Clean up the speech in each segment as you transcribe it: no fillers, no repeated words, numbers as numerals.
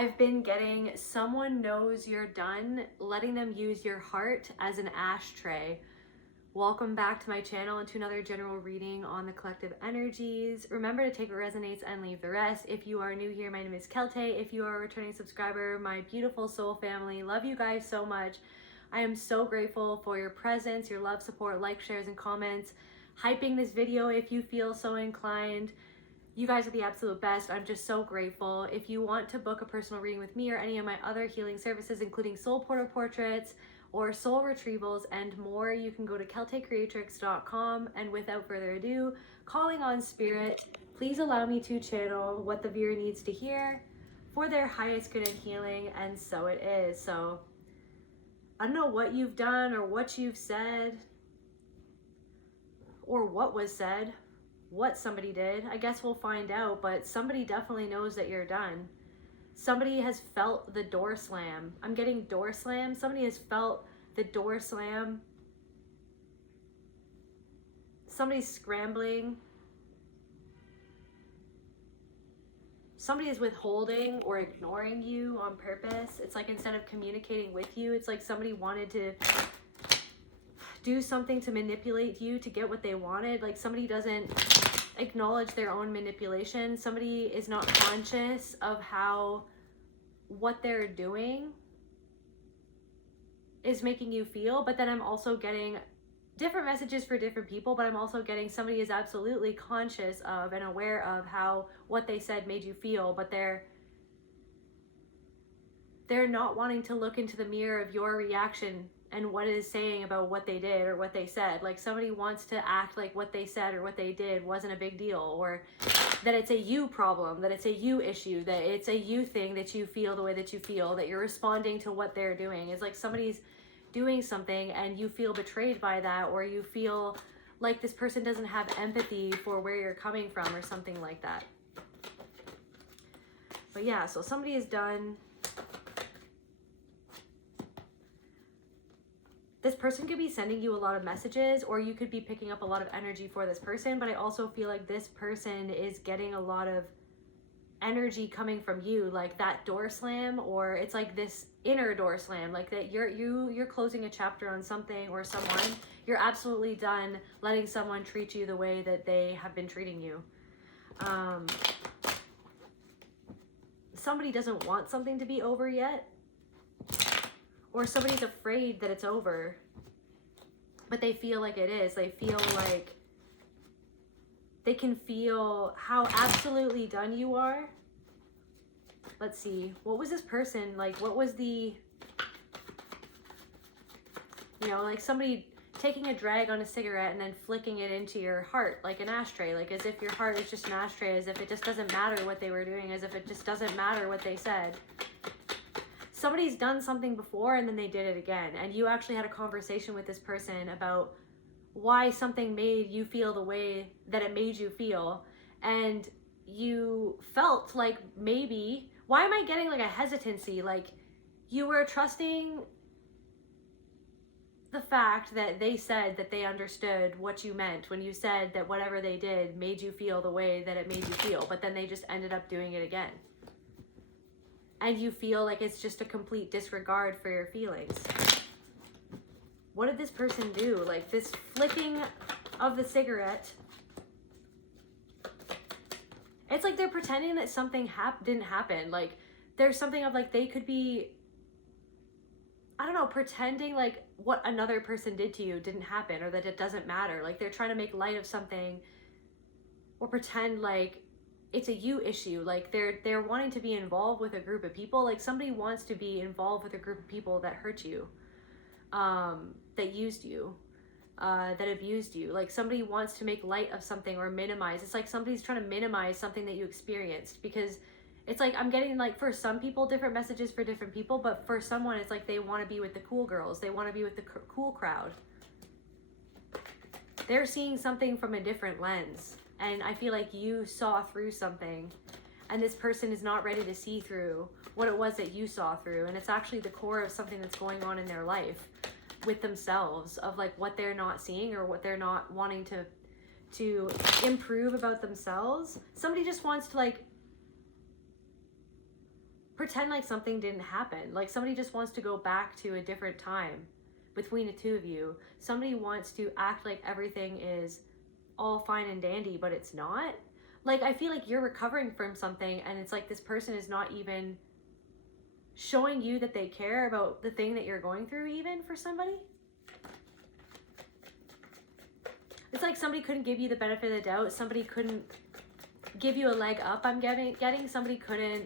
I've been getting someone knows you're done, letting them use your heart as an ashtray. Welcome back to my channel and to another general reading on the collective energies. Remember to take what resonates and leave the rest. If you are new here, my name is Celtae. If you are a returning subscriber, my beautiful soul family, love you guys so much. I am so grateful for your presence, your love, support, likes, shares, and comments. Hyping this video if you feel so inclined. You guys are the absolute best. I'm just so grateful. If you want to book a personal reading with me or any of my other healing services, including soul portraits or soul retrievals and more, you can go to celtaecreatrix.com. And without further ado, calling on spirit, please allow me to channel what the viewer needs to hear for their highest good and healing, and so it is. So I don't know what you've done or what you've said or what was said, what somebody did. I guess we'll find out, but somebody definitely knows that you're done. Somebody has felt the door slam. I'm getting door slam. Somebody has felt the door slam. Somebody's scrambling. Somebody is withholding or ignoring you on purpose. It's like instead of communicating with you, it's like somebody wanted to do something to manipulate you to get what they wanted. Like somebody doesn't acknowledge their own manipulation. Somebody is not conscious of how what they're doing is making you feel. But then I'm also getting different messages for different people, but I'm also getting somebody is absolutely conscious of and aware of how what they said made you feel, but they're not wanting to look into the mirror of your reaction and what it is saying about what they did or what they said. Like somebody wants to act like what they said or what they did wasn't a big deal, or that it's a you problem, that it's a you issue, that it's a you thing that you feel the way that you feel, that you're responding to what they're doing. It's like somebody's doing something and you feel betrayed by that, or you feel like this person doesn't have empathy for where you're coming from or something like that. But yeah, so somebody is done. This person could be sending you a lot of messages, or you could be picking up a lot of energy for this person, but I also feel like this person is getting a lot of energy coming from you, like that door slam, or it's like this inner door slam, like that you're closing a chapter on something or someone. You're absolutely done letting someone treat you the way that they have been treating you. Somebody doesn't want something to be over yet, or somebody's afraid that it's over, but they feel like it is. They feel like they can feel how absolutely done you are. Let's see. What was this person like? What was the, like somebody taking a drag on a cigarette and then flicking it into your heart like an ashtray, like as if your heart is just an ashtray, as if it just doesn't matter what they were doing, as if it just doesn't matter what they said. Somebody's done something before and then they did it again, and you actually had a conversation with this person about why something made you feel the way that it made you feel, and you felt like maybe, why am I getting like a hesitancy, like you were trusting the fact that they said that they understood what you meant when you said that whatever they did made you feel the way that it made you feel, but then they just ended up doing it again. And you feel like it's just a complete disregard for your feelings. What did this person do? Like this flicking of the cigarette. It's like they're pretending that something didn't happen. Like there's something of like they could be, I don't know, pretending like what another person did to you didn't happen, or that it doesn't matter. Like they're trying to make light of something, or pretend like it's a you issue. Like they're wanting to be involved with a group of people. Like somebody wants to be involved with a group of people that hurt you, that used you, that abused you. Like somebody wants to make light of something or minimize. It's like somebody's trying to minimize something that you experienced, because it's like I'm getting like for some people different messages for different people, but for someone it's like they want to be with the cool girls. They want to be with the cool crowd. They're seeing something from a different lens. And I feel like you saw through something, and this person is not ready to see through what it was that you saw through. And it's actually the core of something that's going on in their life with themselves, of like what they're not seeing or what they're not wanting to improve about themselves. Somebody just wants to like pretend like something didn't happen. Like somebody just wants to go back to a different time between the two of you. Somebody wants to act like everything is all fine and dandy, but it's not. Like, I feel like you're recovering from something, and it's like this person is not even showing you that they care about the thing that you're going through, even for somebody. It's like somebody couldn't give you the benefit of the doubt. Somebody couldn't give you a leg up, I'm getting. Somebody couldn't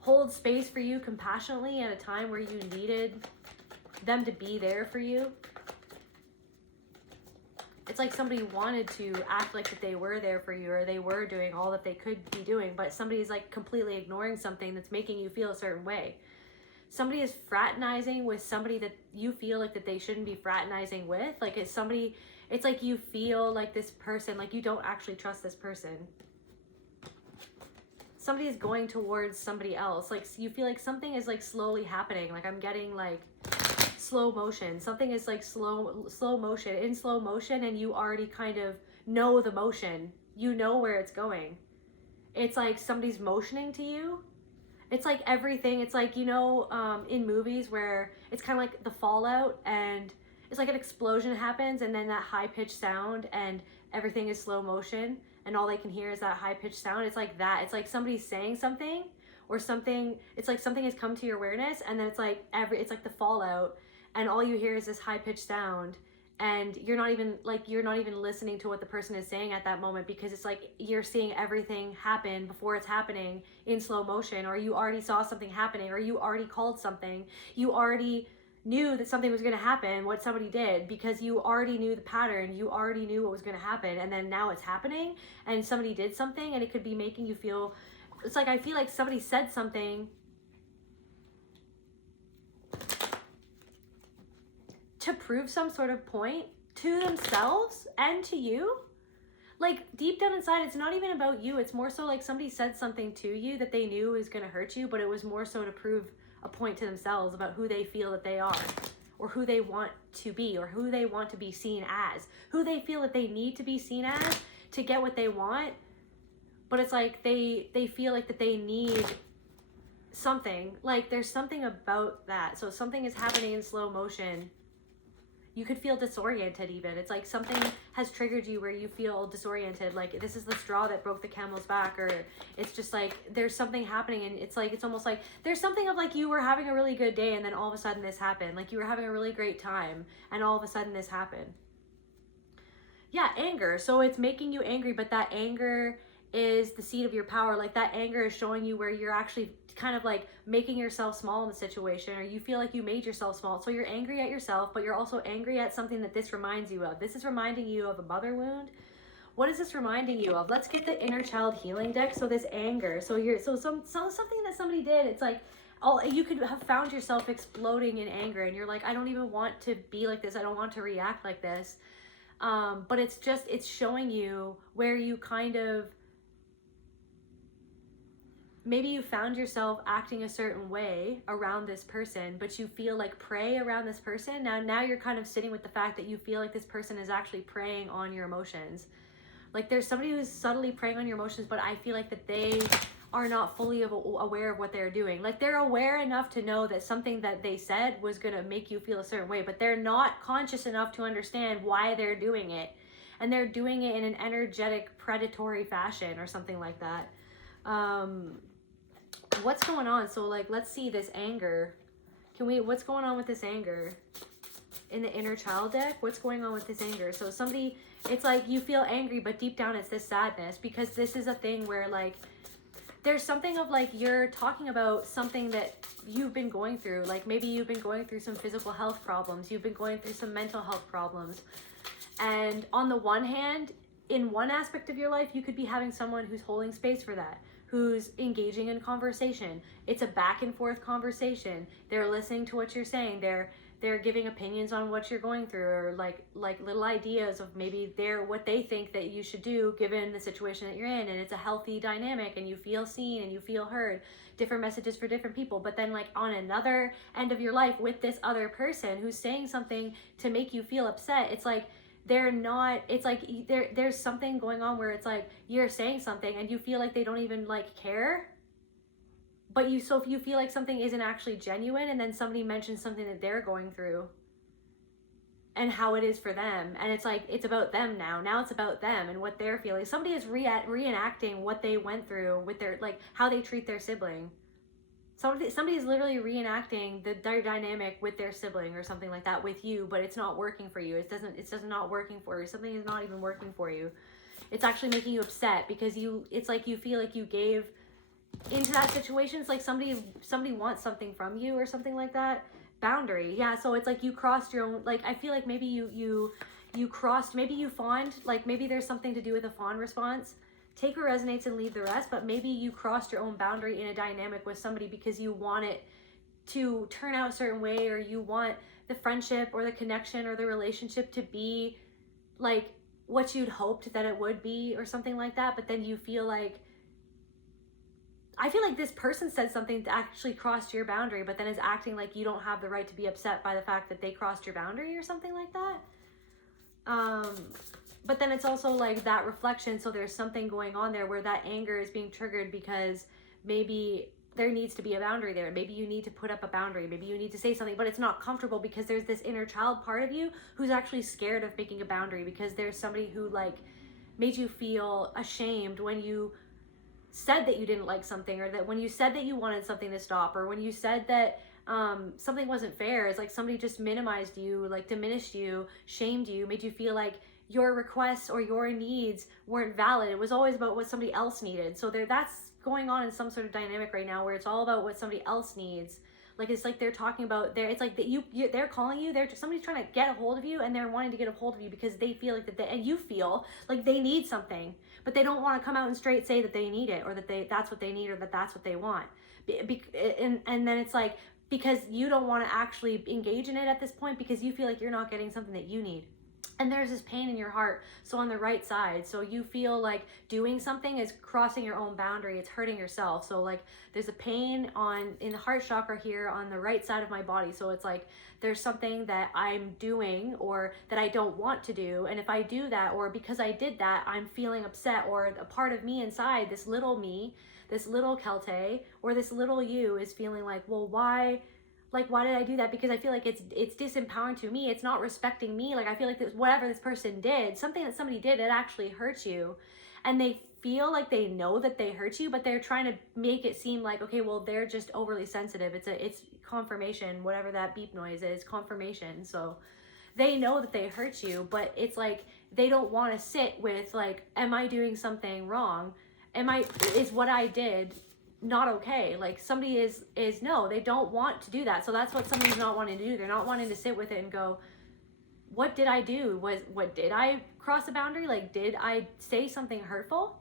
hold space for you compassionately at a time where you needed them to be there for you. It's like somebody wanted to act like that they were there for you, or they were doing all that they could be doing, but somebody's like completely ignoring something that's making you feel a certain way. Somebody is fraternizing with somebody that you feel like that they shouldn't be fraternizing with. Like it's somebody, it's like you feel like this person, like you don't actually trust this person. Somebody is going towards somebody else. Like you feel like something is like slowly happening. Like I'm getting like slow motion. Something is like slow motion, in slow motion, and you already kind of know the motion. You know where it's going. It's like somebody's motioning to you. It's like everything. It's like, you know, in movies where it's kind of like the fallout, and it's like an explosion happens, and then that high-pitched sound, and everything is slow motion, and all they can hear is that high-pitched sound. It's like that. It's like somebody's saying something, or something. It's like something has come to your awareness, and then it's like the fallout, and all you hear is this high-pitched sound, and you're not even listening to what the person is saying at that moment, because it's like you're seeing everything happen before it's happening in slow motion, or you already saw something happening, or you already called something. You already knew that something was going to happen, what somebody did, because you already knew the pattern. You already knew what was going to happen, and then now it's happening, and somebody did something, and it could be making you feel, it's like I feel like somebody said something to prove some sort of point to themselves and to you. Like deep down inside, it's not even about you. It's more so like somebody said something to you that they knew was going to hurt you, but it was more so to prove a point to themselves about who they feel that they are, or who they want to be, or who they want to be seen as, who they feel that they need to be seen as to get what they want. But it's like they feel like that they need something. Like there's something about that. So something is happening in slow motion. You could feel disoriented even. It's like something has triggered you where you feel disoriented. Like this is the straw that broke the camel's back, or it's just like there's something happening, and it's like, it's almost like there's something of like you were having a really good day and then all of a sudden this happened. Like you were having a really great time and all of a sudden this happened. Yeah, anger. So it's making you angry, but that anger is the seed of your power. Like that anger is showing you where you're actually kind of like making yourself small in the situation, or you feel like you made yourself small. So you're angry at yourself, but you're also angry at something that this reminds you of. This is reminding you of a mother wound. What is this reminding you of? Let's get the inner child healing deck. So this anger, something that somebody did. It's like you could have found yourself exploding in anger, and you're like, I don't even want to be like this. I don't want to react like this. But it's showing you where you kind of, maybe you found yourself acting a certain way around this person, but you feel like prey around this person. Now you're kind of sitting with the fact that you feel like this person is actually preying on your emotions. Like there's somebody who's subtly preying on your emotions, but I feel like that they are not fully aware of what they're doing. Like they're aware enough to know that something that they said was going to make you feel a certain way, but they're not conscious enough to understand why they're doing it. And they're doing it in an energetic, predatory fashion or something like that. What's going on? So like, let's see this anger. What's going on with this anger in the inner child deck? What's going on with this anger? So somebody, it's like you feel angry, but deep down it's this sadness, because this is a thing where like, there's something of like, you're talking about something that you've been going through. Like maybe you've been going through some physical health problems. You've been going through some mental health problems. And on the one hand, in one aspect of your life, you could be having someone who's holding space for that, who's engaging in conversation. It's a back and forth conversation. They're listening to what you're saying. They're giving opinions on what you're going through, or like little ideas of maybe what they think that you should do given the situation that you're in. And it's a healthy dynamic, and you feel seen and you feel heard. Different messages for different people. But then like on another end of your life with this other person who's saying something to make you feel upset, it's like there's something going on where it's like you're saying something and you feel like they don't even like care. but so if you feel like something isn't actually genuine, and then somebody mentions something that they're going through and how it is for them, and it's like, it's about them now it's about them and what they're feeling. Somebody is reenacting what they went through with their, like, how they treat their sibling. Somebody is literally reenacting their dynamic with their sibling or something like that with you, but it's not working for you. It's not working for you. Something is not even working for you. It's actually making you upset because it's like you feel like you gave into that situation. It's like somebody wants something from you or something like that. Boundary. Yeah, so it's like you crossed your own, like, I feel like maybe you crossed, maybe you fawned, like maybe there's something to do with a fawn response. Take what resonates and leave the rest, but maybe you crossed your own boundary in a dynamic with somebody because you want it to turn out a certain way, or you want the friendship or the connection or the relationship to be like what you'd hoped that it would be or something like that. But then you feel like, I feel like this person said something that actually crossed your boundary, but then is acting like you don't have the right to be upset by the fact that they crossed your boundary or something like that. But then it's also like that reflection. So there's something going on there where that anger is being triggered because maybe there needs to be a boundary there. Maybe you need to put up a boundary. Maybe you need to say something, but it's not comfortable because there's this inner child part of you who's actually scared of making a boundary because there's somebody who like made you feel ashamed when you said that you didn't like something, or that when you said that you wanted something to stop, or when you said that something wasn't fair. It's like somebody just minimized you, like diminished you, shamed you, made you feel like your requests or your needs weren't valid. It was always about what somebody else needed. So that's going on in some sort of dynamic right now where it's all about what somebody else needs. Like, it's like they're talking about it's like that they're calling you, somebody's trying to get a hold of you, and they're wanting to get a hold of you because they feel like and you feel like they need something, but they don't want to come out and straight say that they need it, or that that's what they need, or that that's what they want. And then it's like, because you don't want to actually engage in it at this point because you feel like you're not getting something that you need. And there's this pain in your heart, so on the right side, so you feel like doing something is crossing your own boundary, it's hurting yourself. So like there's a pain in the heart chakra here on the right side of my body. So it's like there's something that I'm doing or that I don't want to do, and if I do that, or because I did that, I'm feeling upset, or a part of me inside, this little me, this little Celtae, or this little you is feeling like, well, why did I do that? Because I feel like it's disempowering to me. It's not respecting me. Like, I feel like whatever this person did, something that somebody did, it actually hurts you. And they feel like they know that they hurt you, but they're trying to make it seem like, okay, well, they're just overly sensitive. It's confirmation, whatever that beep noise is, confirmation. So they know that they hurt you, but it's like they don't want to sit with, like, am I doing something wrong? Is what I did not okay? Like, somebody is no, they don't want to do that. So that's what somebody's not wanting to do. They're not wanting to sit with it and go, what did I do? What did I cross a boundary? Like, did I say something hurtful?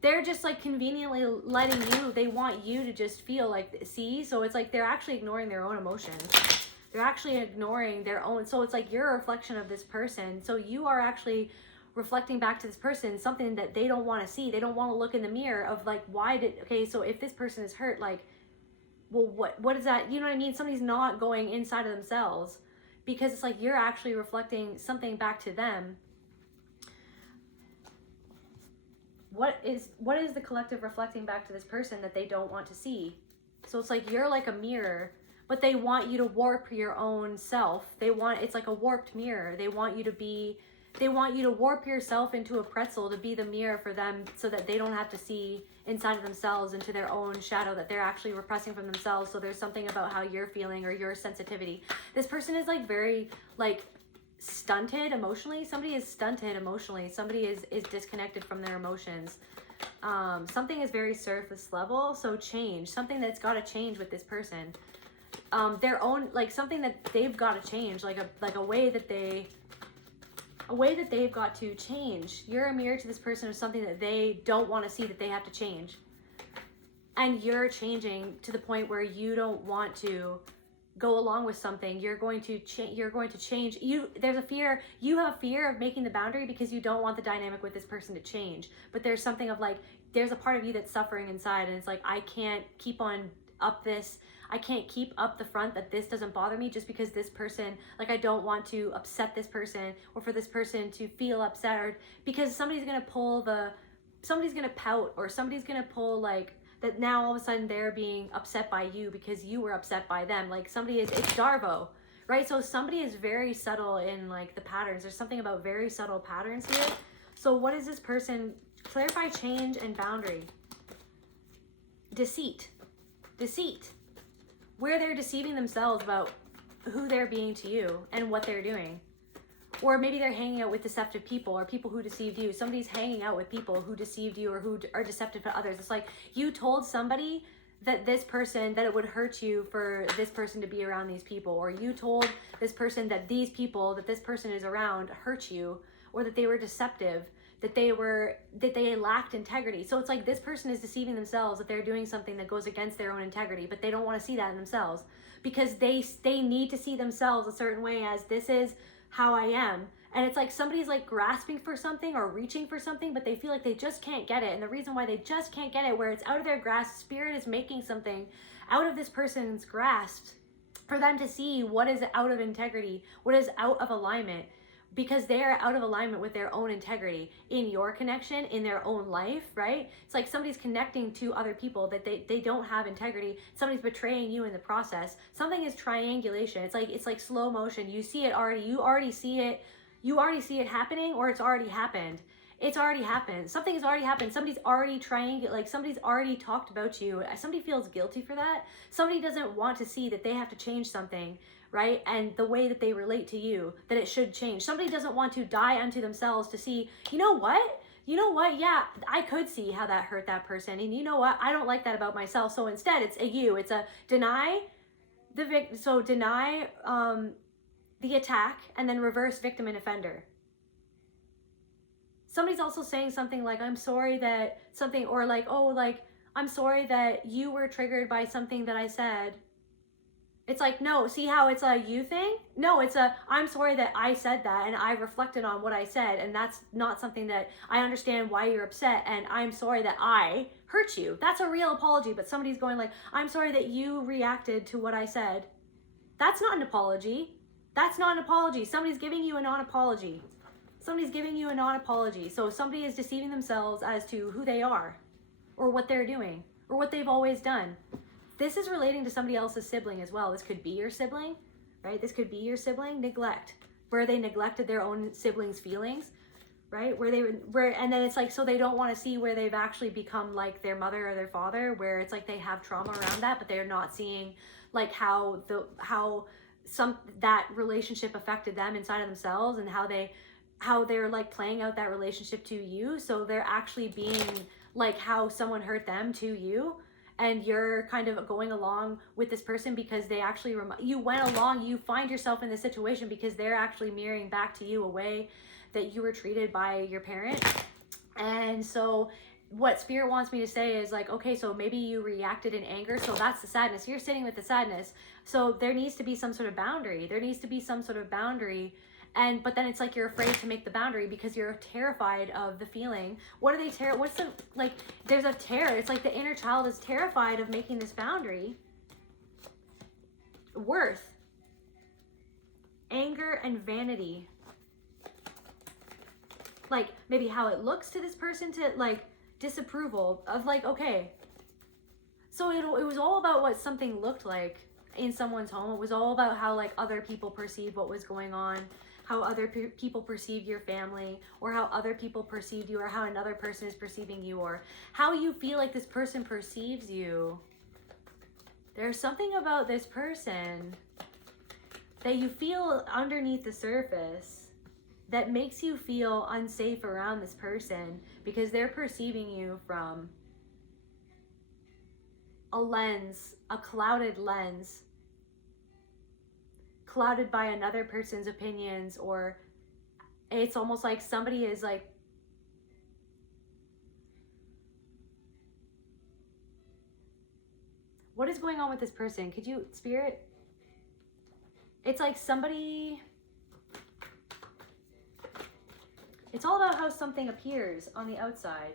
They're just like conveniently letting you, they want you to just feel like, see? So it's like they're actually ignoring their own emotions. They're actually ignoring their own. So it's like you're a reflection of this person. So you are actually reflecting back to this person something that they don't want to see. They don't want to look in the mirror of like, okay, so if this person is hurt, like, well, what is that? You know what I mean? Somebody's not going inside of themselves, because it's like you're actually reflecting something back to them. What is the collective reflecting back to this person that they don't want to see? So it's like you're like a mirror, but they want you to warp your own self. It's like a warped mirror. They want you to warp yourself into a pretzel to be the mirror for them, so that they don't have to see inside of themselves into their own shadow that they're actually repressing from themselves. So there's something about how you're feeling or your sensitivity. This person is like very like stunted emotionally. Somebody is stunted emotionally. Somebody is disconnected from their emotions. Something is very surface level. So change, something that's got to change with this person. Their own, like something that they've got to change, like a way that they've got to change. You're a mirror to this person of something that they don't want to see, that they have to change. And you're changing to the point where you don't want to go along with something. You're going to change. There's a fear. You have fear of making the boundary because you don't want the dynamic with this person to change. But there's something of like, there's a part of you that's suffering inside, and it's like, I can't keep up the front that this doesn't bother me just because this person, like, I don't want to upset this person, or for this person to feel upset, or because somebody's going to pout, or somebody's going to pull like that now all of a sudden they're being upset by you because you were upset by them. Like somebody is, it's Darvo, right? So somebody is very subtle in like the patterns. There's something about very subtle patterns here. So what is this person? Clarify change and boundary. Deceit. Deceit. Where they're deceiving themselves about who they're being to you and what they're doing. Or maybe they're hanging out with deceptive people or people who deceived you. Somebody's hanging out with people who deceived you or who are deceptive to others. It's like you told somebody that this person, that it would hurt you for this person to be around these people. Or you told this person that these people, that this person is around hurt you, or that they were deceptive, that they lacked integrity. So it's like this person is deceiving themselves that they're doing something that goes against their own integrity, but they don't want to see that in themselves because they need to see themselves a certain way as this is how I am. And it's like somebody's like grasping for something or reaching for something, but they feel like they just can't get it. And the reason why they just can't get it, where it's out of their grasp, spirit is making something out of this person's grasp for them to see what is out of integrity, what is out of alignment, because they are out of alignment with their own integrity in your connection, in their own life, right? It's like somebody's connecting to other people that they don't have integrity. Somebody's betraying you in the process. Something is triangulation. It's like slow motion. You see it already. You already see it happening, or it's already happened. It's already happened. Something has already happened. Somebody's already somebody's already talked about you. Somebody feels guilty for that. Somebody doesn't want to see that they have to change something, right? And the way that they relate to you, that it should change. Somebody doesn't want to die unto themselves to see, you know what? Yeah, I could see how that hurt that person. And you know what? I don't like that about myself. So instead, it's a deny the attack and then reverse victim and offender. Somebody's also saying something like, I'm sorry that something, or like, oh, like, I'm sorry that you were triggered by something that I said. It's like, no, see how it's a you thing? No, it's I'm sorry that I said that and I reflected on what I said, and that's not something that I understand why you're upset, and I'm sorry that I hurt you. That's a real apology, but somebody's going like, I'm sorry that you reacted to what I said. That's not an apology. That's not an apology. Somebody's giving you a non-apology. Somebody's giving you a non-apology. So somebody is deceiving themselves as to who they are or what they're doing or what they've always done. This is relating to somebody else's sibling as well. This could be your sibling, right? This could be your sibling. Neglect, where they neglected their own siblings' feelings, right? And then it's like, so they don't want to see where they've actually become like their mother or their father, where it's like they have trauma around that, but they're not seeing like how that relationship affected them inside of themselves, and how they're like playing out that relationship to you. So they're actually being like how someone hurt them to you, and you're kind of going along with this person because they actually you went along, you find yourself in this situation because they're actually mirroring back to you a way that you were treated by your parent. And so what spirit wants me to say is like, okay, so maybe you reacted in anger, so that's the sadness. You're sitting with the sadness, so there needs to be some sort of boundary. But then it's like you're afraid to make the boundary because you're terrified of the feeling. What are they there's a terror. It's like the inner child is terrified of making this boundary. Worth, anger, and vanity. Like maybe how it looks to this person, to like disapproval of like, okay. So it was all about what something looked like in someone's home. It was all about how like other people perceived what was going on, how other people perceive your family, or how other people perceived you, or how another person is perceiving you, or how you feel like this person perceives you. There's something about this person that you feel underneath the surface that makes you feel unsafe around this person because they're perceiving you from a lens, a clouded lens, clouded by another person's opinions, or it's almost like somebody is like, what is going on with this person? Could you, spirit? It's like somebody, it's all about how something appears on the outside.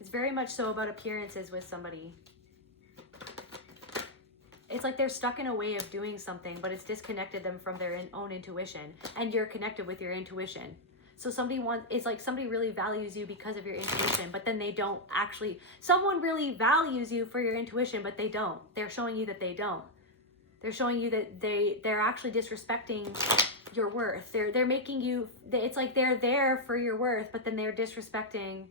It's very much so about appearances with somebody. It's like they're stuck in a way of doing something, but it's disconnected them from their own intuition, and you're connected with your intuition. So it's like somebody really values you because of your intuition, but then they don't actually, someone really values you for your intuition, but they don't. They're showing you that they don't. They're showing you that they're actually disrespecting your worth. They're making you, it's like they're there for your worth, but then they're disrespecting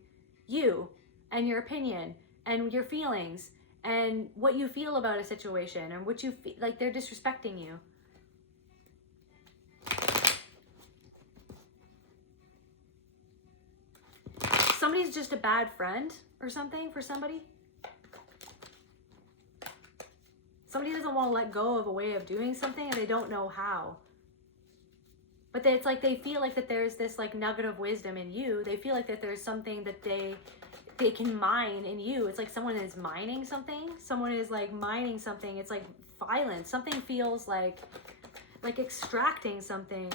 you and your opinion and your feelings and what you feel about a situation, and what you feel, like they're disrespecting you. Somebody's just a bad friend or something for somebody. Somebody doesn't want to let go of a way of doing something and they don't know how. But it's like they feel like that there's this like nugget of wisdom in you. They feel like that there's something that they can mine in you. It's like someone is mining something. Someone is like mining something. It's like violence. Something feels like extracting something.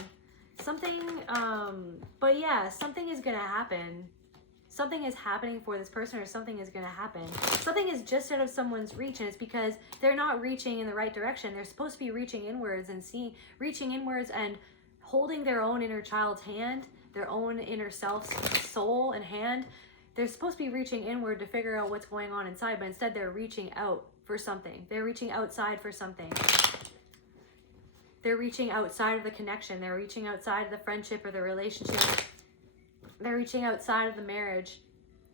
But yeah, something is gonna happen. Something is happening for this person, or something is going to happen. Something is just out of someone's reach, and it's because they're not reaching in the right direction. They're supposed to be reaching inwards and holding their own inner child's hand, their own inner self's soul and hand. They're supposed to be reaching inward to figure out what's going on inside, but instead they're reaching out for something. They're reaching outside for something. They're reaching outside of the connection. They're reaching outside of the friendship or the relationship. They're reaching outside of the marriage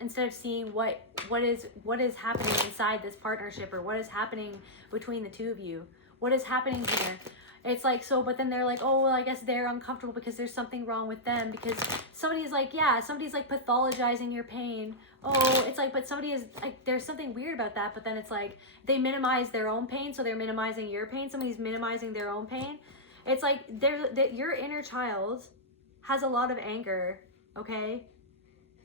instead of seeing what is happening inside this partnership, or what is happening between the two of you. What is happening here? It's like, so, but then they're like, oh, well, I guess they're uncomfortable because there's something wrong with them, because somebody's like pathologizing your pain. Oh, it's like, but somebody is like, there's something weird about that, but then it's like they minimize their own pain, so they're minimizing your pain. Somebody's minimizing their own pain. It's like your inner child has a lot of anger. Okay,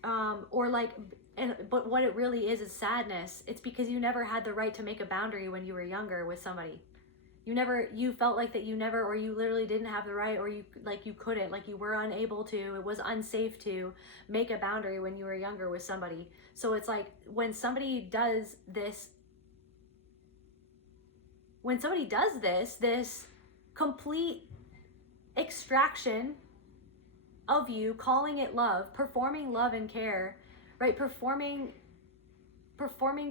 but what it really is sadness. It's because you never had the right to make a boundary when you were younger with somebody. You felt like that you never, or you literally didn't have the right, or you couldn't, like you were unable to, it was unsafe to make a boundary when you were younger with somebody. So it's like when somebody does this complete extraction of you, calling it love, performing love and care, right? Performing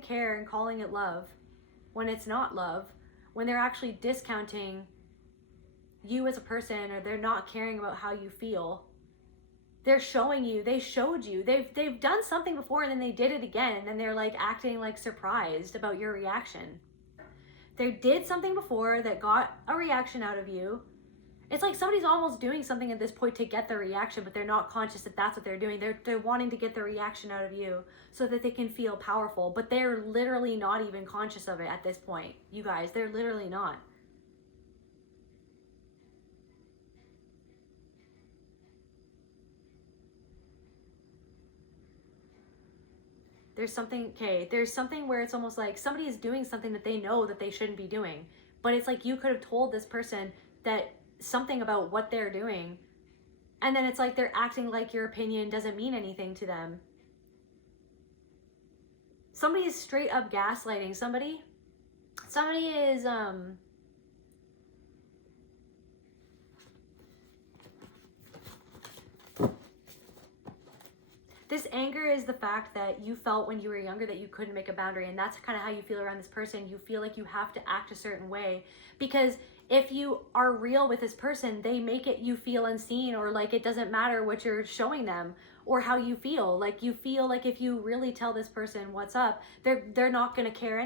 care and calling it love when it's not love, when they're actually discounting you as a person, or they're not caring about how you feel. They showed you, they've done something before and then they did it again, and then they're like acting like surprised about your reaction. They did something before that got a reaction out of you. It's like somebody's almost doing something at this point to get the reaction, but they're not conscious that that's what they're doing. They're wanting to get the reaction out of you so that they can feel powerful, but they're literally not even conscious of it at this point. You guys, they're literally not. There's something where it's almost like somebody is doing something that they know that they shouldn't be doing, but it's like you could have told this person that something about what they're doing, and then it's like they're acting like your opinion doesn't mean anything to them. Somebody is straight up gaslighting somebody. Somebody is this anger is the fact that you felt when you were younger that you couldn't make a boundary, and that's kind of how you feel around this person. You feel like you have to act a certain way, because if you are real with this person, they make it you feel unseen, or like it doesn't matter what you're showing them or how you feel. Like you feel like if you really tell this person what's up, they're not going to care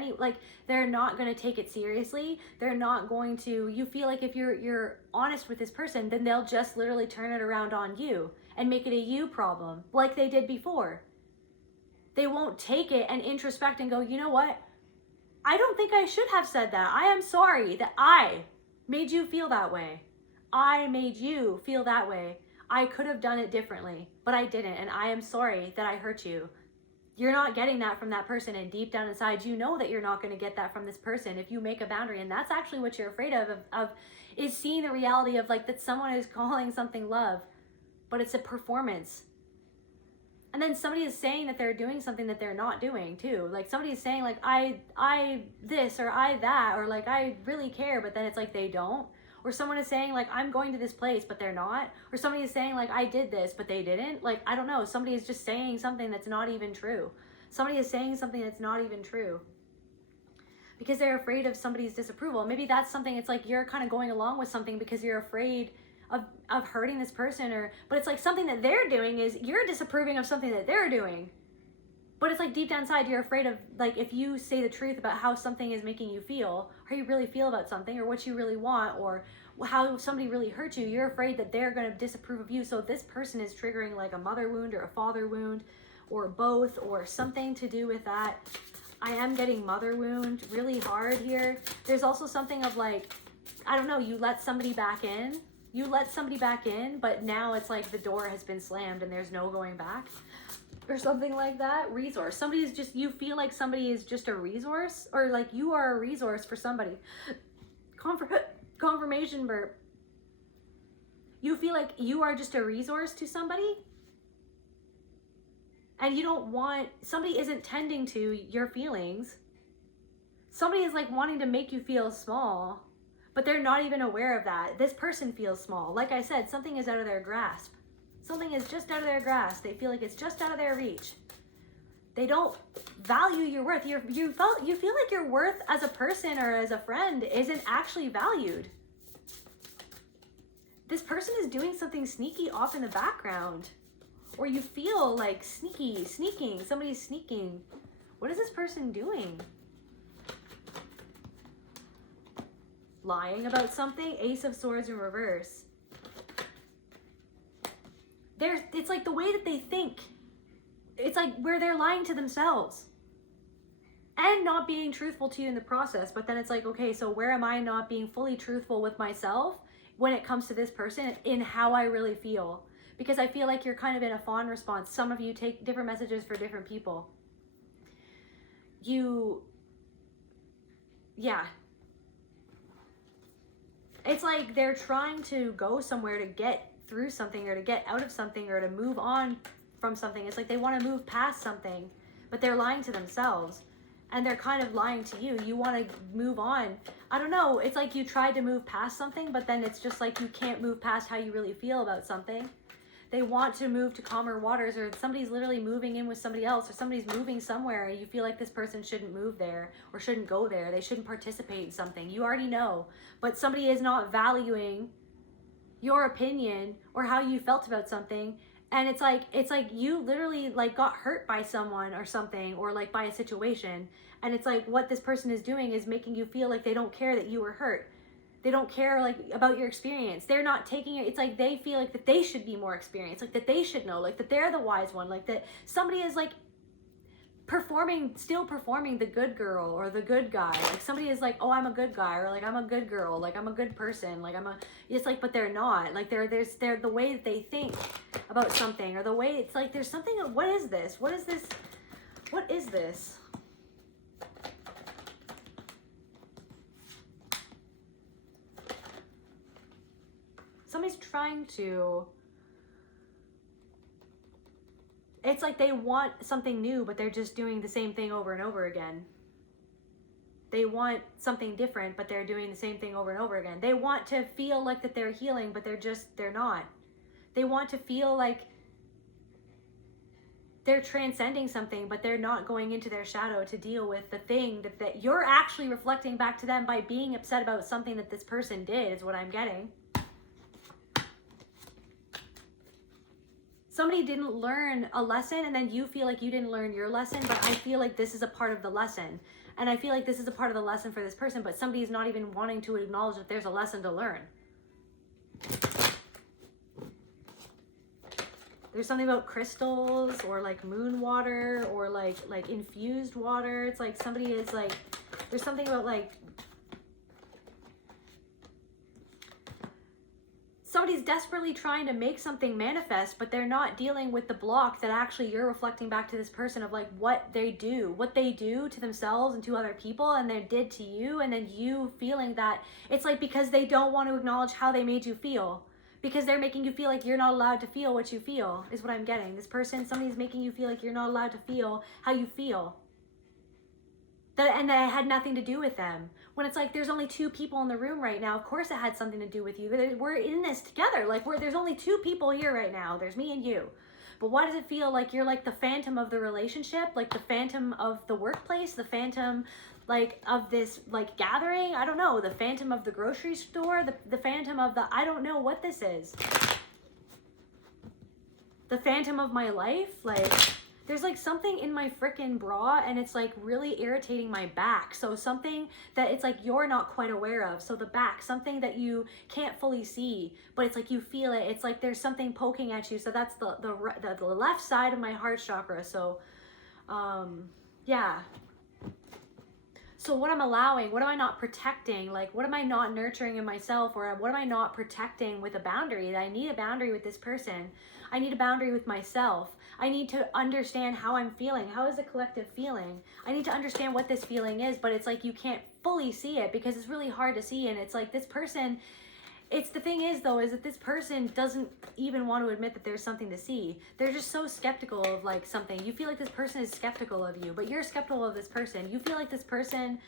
they're not going to take it seriously. They're not going to, you feel like if you're honest with this person, then they'll just literally turn it around on you and make it a you problem like they did before. They won't take it and introspect and go, you know what? I don't think I should have said that. I am sorry that I made you feel that way. I made you feel that way. I could have done it differently, but I didn't, and I am sorry that I hurt you. You're not getting that from that person, and deep down inside, you know that you're not going to get that from this person if you make a boundary, and that's actually what you're afraid of is seeing the reality of like that someone is calling something love, but it's a performance. And then somebody is saying that they're doing something that they're not doing too. Like somebody is saying like, I this or I that, or like I really care, but then it's like they don't. or someone is saying like, I'm going to this place, but they're not, or somebody is saying like, I did this, but they didn't. Like, I don't know, somebody is just saying something that's not even true. Somebody is saying something that's not even true because they're afraid of somebody's disapproval. Maybe that's something, it's like you're kind of going along with something because you're afraid of hurting this person, but it's like something that they're doing is you're disapproving of something that they're doing. But it's like deep down inside, you're afraid of, like, if you say the truth about how something is making you feel, how you really feel about something, or what you really want, or how somebody really hurt you, you're afraid that they're going to disapprove of you. So this person is triggering like a mother wound or a father wound, or both, or something to do with that. I am getting mother wound really hard here. There's also something of like, I don't know, you let somebody back in. You let somebody back in, but now it's like the door has been slammed and there's no going back. Or something like that. Resource. Somebody is just, you feel like somebody is just a resource, or like you are a resource for somebody. Confirmation burp. You feel like you are just a resource to somebody, and you don't want, somebody isn't tending to your feelings. Somebody is like wanting to make you feel small, but they're not even aware of that. This person feels small. Like I said, something is out of their grasp. Something is just out of their grasp. They feel like it's just out of their reach. They don't value your worth. You feel like your worth as a person or as a friend isn't actually valued. This person is doing something sneaky off in the background. Or you feel like sneaking. Somebody's sneaking. What is this person doing? Lying about something. Ace of Swords in reverse. It's like the way that they think. It's like where they're lying to themselves and not being truthful to you in the process. But then it's like, okay, so where am I not being fully truthful with myself when it comes to this person in how I really feel? Because I feel like you're kind of in a fawn response. Some of you take different messages for different people. Yeah. It's like they're trying to go somewhere to get through something, or to get out of something, or to move on from something. It's like they want to move past something, but they're lying to themselves, and they're kind of lying to you. You want to move on. I don't know. It's like you tried to move past something, but then it's just like you can't move past how you really feel about something. They want to move to calmer waters, or somebody's literally moving in with somebody else, or somebody's moving somewhere, and you feel like this person shouldn't move there, or shouldn't go there. They shouldn't participate in something. You already know, but somebody is not valuing your opinion or how you felt about something. And it's like you literally like got hurt by someone or something, or like by a situation, and it's like what this person is doing is making you feel like they don't care that you were hurt. They don't care like about your experience. They're not taking it. It's like they feel like that they should be more experienced, like that they should know, like that they're the wise one, like that somebody is like still performing the good girl or the good guy. Like somebody is like, oh, I'm a good guy, or like I'm a good girl, like I'm a good person, like it's like, but they're not. Like they're the way that they think about something, or the way it's like there's something. What is this? What is this? What is this? Somebody's trying to. It's like they want something new, but they're just doing the same thing over and over again. They want something different, but they're doing the same thing over and over again. They want to feel like that they're healing, but they're not. They want to feel like they're transcending something, but they're not going into their shadow to deal with the thing that you're actually reflecting back to them by being upset about something that this person did, is what I'm getting. Somebody didn't learn a lesson, and then you feel like you didn't learn your lesson, but I feel like this is a part of the lesson. And I feel like this is a part of the lesson for this person, but somebody's not even wanting to acknowledge that there's a lesson to learn. There's something about crystals, or like moon water, or like infused water. It's like somebody is like, there's something about like, somebody's desperately trying to make something manifest, but they're not dealing with the block that actually you're reflecting back to this person of like what they do to themselves and to other people, and they did to you, and then you feeling that it's like because they don't want to acknowledge how they made you feel, because they're making you feel like you're not allowed to feel what you feel, is what I'm getting. This person, somebody's making you feel like you're not allowed to feel how you feel. and that it had nothing to do with them. When it's like, there's only 2 people in the room right now. Of course it had something to do with you. We're in this together. Like, there's only 2 people here right now. There's me and you. But why does it feel like you're like the phantom of the relationship, like the phantom of the workplace, the phantom like of this like gathering? I don't know, the phantom of the grocery store, the phantom of the, I don't know what this is. The phantom of my life. Like, there's like something in my freaking bra and it's like really irritating my back. So something that it's like you're not quite aware of. So the back, something that you can't fully see, but it's like you feel it. It's like there's something poking at you. So that's the left side of my heart chakra. So yeah. So what I'm allowing, what am I not protecting? Like, what am I not nurturing in myself? Or what am I not protecting with a boundary? I need a boundary with this person. I need a boundary with myself. I need to understand how I'm feeling. How is the collective feeling? I need to understand what this feeling is, but it's like you can't fully see it because it's really hard to see. And it's like this person, it's the thing is though, is that this person doesn't even want to admit that there's something to see. They're just so skeptical of like something. You feel like this person is skeptical of you, but you're skeptical of this person. You feel like this person,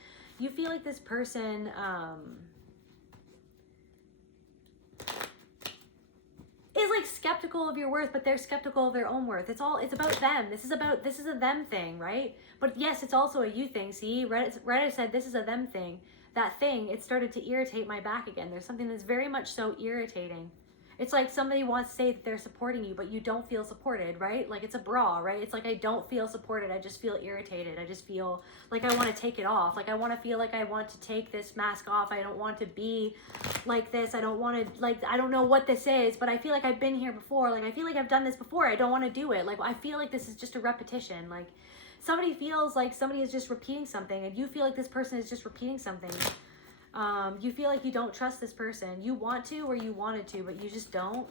is like skeptical of your worth, but they're skeptical of their own worth. It's about them. This is a them thing, right? But yes, it's also a you thing. See, Reddit said this is a them thing. That thing, it started to irritate my back again. There's something that's very much so irritating. It's like somebody wants to say that they're supporting you, but you don't feel supported, right? Like it's a bra, right? It's like I don't feel supported. I just feel irritated. I just feel like I want to take it off. Like I want to feel like I want to take this mask off. I don't want to be like this. I don't want to, like, I don't know what this is, but I feel like I've been here before. Like I feel like I've done this before. I don't want to do it. Like I feel like this is just a repetition. Like somebody feels like somebody is just repeating something and you feel like this person is just repeating something. You feel like you don't trust this person. You want to or you wanted to, but you just don't.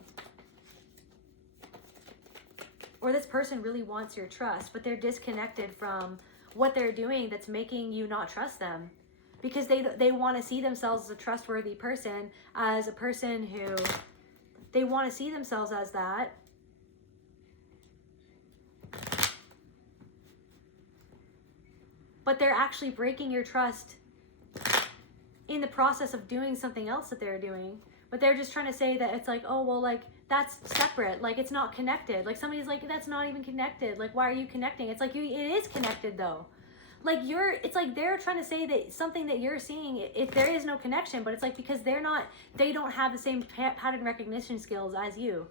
Or this person really wants your trust, but they're disconnected from what they're doing that's making you not trust them. Because they want to see themselves as a trustworthy person, as a person who, they want to see themselves as that. But they're actually breaking your trust in the process of doing something else that they're doing. But they're just trying to say that it's like, oh, well, like, that's separate. Like, it's not connected. Like, somebody's like, that's not even connected. Like, why are you connecting? It's like, it is connected, though. Like, it's like they're trying to say that something that you're seeing, if there is no connection, but it's like because they don't have the same pattern recognition skills as you.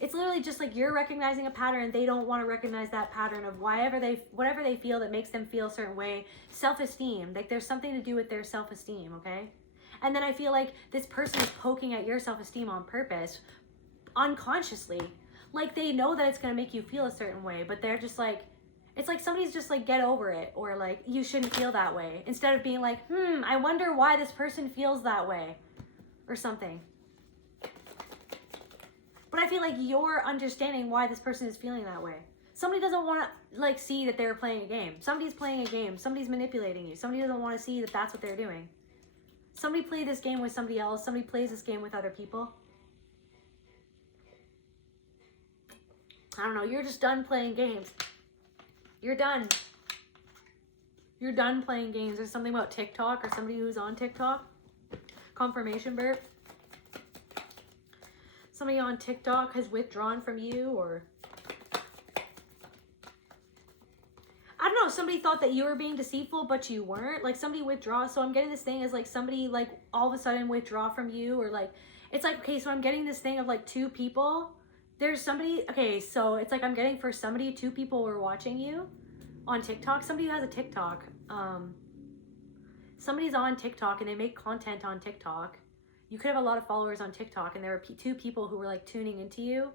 It's literally just like you're recognizing a pattern. They don't want to recognize that pattern of whatever they feel that makes them feel a certain way. Self-esteem. Like there's something to do with their self-esteem, okay? And then I feel like this person is poking at your self-esteem on purpose, unconsciously. Like they know that it's going to make you feel a certain way, but they're just like, it's like somebody's just like, get over it. Or like, you shouldn't feel that way. Instead of being like, I wonder why this person feels that way. Or something. But I feel like you're understanding why this person is feeling that way. Somebody doesn't want to like see that they're playing a game. Somebody's playing a game. Somebody's manipulating you. Somebody doesn't want to see that that's what they're doing. Somebody played this game with somebody else. Somebody plays this game with other people. I don't know. You're just done playing games. You're done. You're done playing games. There's something about TikTok or somebody who's on TikTok. Confirmation burp. Somebody on TikTok has withdrawn from you, or I don't know, somebody thought that you were being deceitful, but you weren't. Like somebody withdraw. So I'm getting this thing as like somebody like all of a sudden withdraw from you, or like, it's like, okay, so I'm getting this thing of like 2 people. There's somebody, okay, so it's like I'm getting for somebody, 2 people were watching you on TikTok. Somebody who has a TikTok. Somebody's on TikTok and they make content on TikTok. You could have a lot of followers on TikTok, and there were 2 people who were like tuning into you,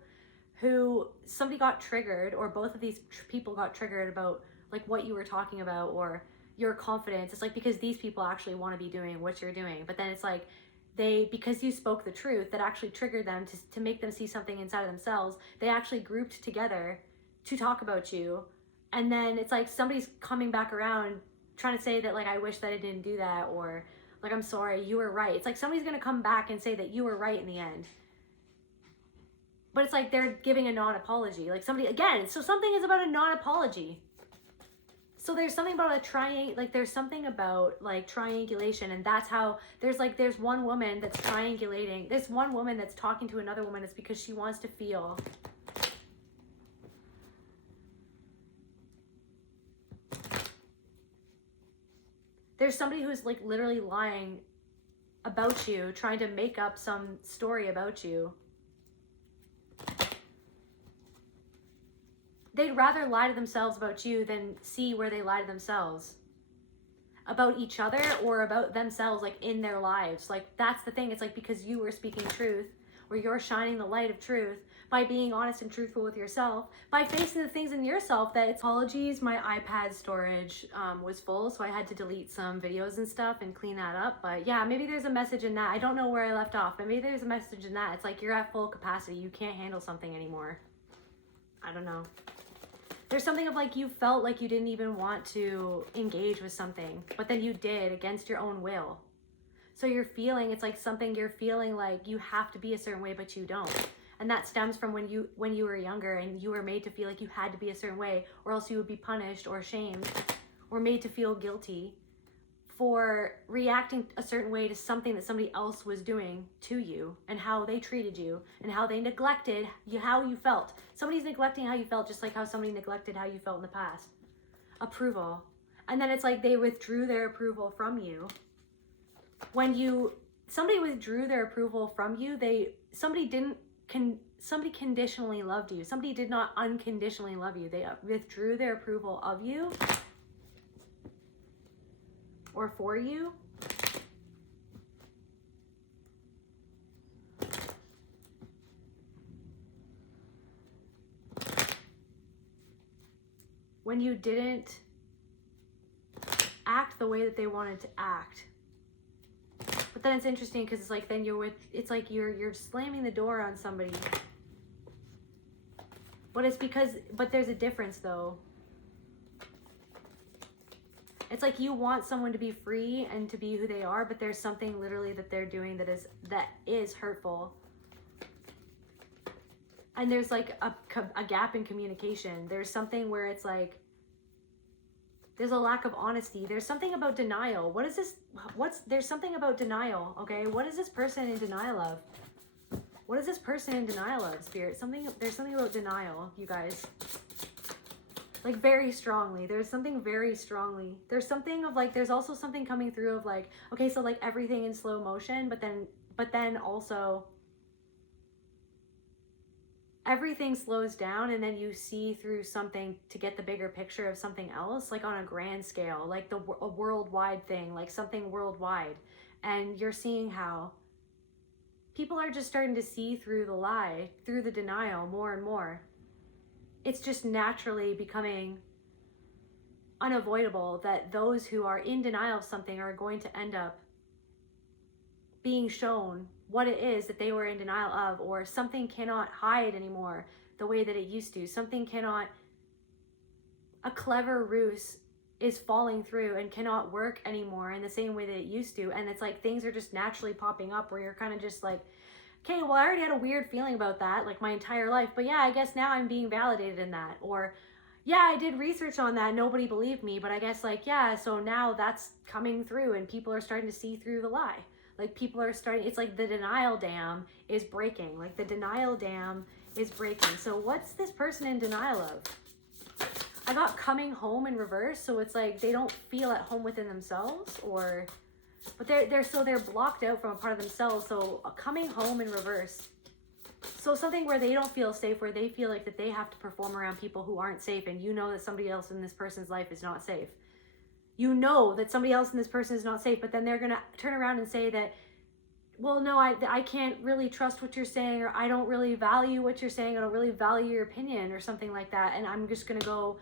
who somebody got triggered, or both of these people got triggered about like what you were talking about or your confidence. It's like because these people actually want to be doing what you're doing, but then it's like because you spoke the truth, that actually triggered them to make them see something inside of themselves. They actually grouped together to talk about you, and then it's like somebody's coming back around trying to say that like, I wish that I didn't do that, or like, I'm sorry, you were right. It's like somebody's going to come back and say that you were right in the end. But it's like they're giving a non-apology. Like somebody, again, so something is about a non-apology. So there's something about there's something about like triangulation, and that's how there's one woman that's triangulating. There's one woman that's talking to another woman. It's because she wants to feel. There's somebody who's like literally lying about you, trying to make up some story about you. They'd rather lie to themselves about you than see where they lie to themselves. About each other or about themselves, like in their lives. Like that's the thing. It's like because you were speaking truth, or you're shining the light of truth by being honest and truthful with yourself, by facing the things in yourself that it's apologies. My iPad storage was full, so I had to delete some videos and stuff and clean that up. But yeah, maybe there's a message in that. I don't know where I left off, but maybe there's a message in that. It's like you're at full capacity. You can't handle something anymore. I don't know. There's something of like you felt like you didn't even want to engage with something, but then you did against your own will. So you're feeling, it's like something you're feeling like you have to be a certain way, but you don't. And that stems from when you were younger and you were made to feel like you had to be a certain way, or else you would be punished or shamed or made to feel guilty for reacting a certain way to something that somebody else was doing to you, and how they treated you and how they neglected you, how you felt. Somebody's neglecting how you felt, just like how somebody neglected how you felt in the past. Approval. And then it's like they withdrew their approval from you. When somebody withdrew their approval from you, somebody conditionally loved you. Somebody did not unconditionally love you. They withdrew their approval of you or for you. When you didn't act the way that they wanted to act. But then it's interesting because it's like then it's like you're slamming the door on somebody. But there's a difference though. It's like you want someone to be free and to be who they are, but there's something literally that they're doing that is hurtful. And there's like a gap in communication. There's something where it's like there's a lack of honesty. There's something about denial. What is this? There's something about denial, okay? What is this person in denial of? What is this person in denial of, Spirit? There's something about denial, you guys. Like very strongly. There's something very strongly. There's something of like, there's also something coming through of like, okay, so like everything in slow motion, but then also everything slows down, and then you see through something to get the bigger picture of something else, like on a grand scale, like a worldwide thing, like something worldwide. And you're seeing how people are just starting to see through the lie, through the denial more and more. It's just naturally becoming unavoidable that those who are in denial of something are going to end up being shown what it is that they were in denial of, or something cannot hide anymore the way that it used to. A clever ruse is falling through and cannot work anymore in the same way that it used to. And it's like things are just naturally popping up where you're kind of just like, okay, well, I already had a weird feeling about that like my entire life, but yeah, I guess now I'm being validated in that. Or yeah, I did research on that, nobody believed me, but I guess like, yeah, so now that's coming through and people are starting to see through the lie. Like people are starting, it's like the denial dam is breaking. Like the denial dam is breaking. So what's this person in denial of? I got coming home in reverse. So it's like they don't feel at home within themselves, but they're blocked out from a part of themselves. So coming home in reverse. So something where they don't feel safe, where they feel like that they have to perform around people who aren't safe, and you know that somebody else in this person's life is not safe. You know that somebody else in this person is not safe, but then they're going to turn around and say that, well, no, I can't really trust what you're saying, or I don't really value what you're saying, I don't really value your opinion, or something like that, and I'm just going to go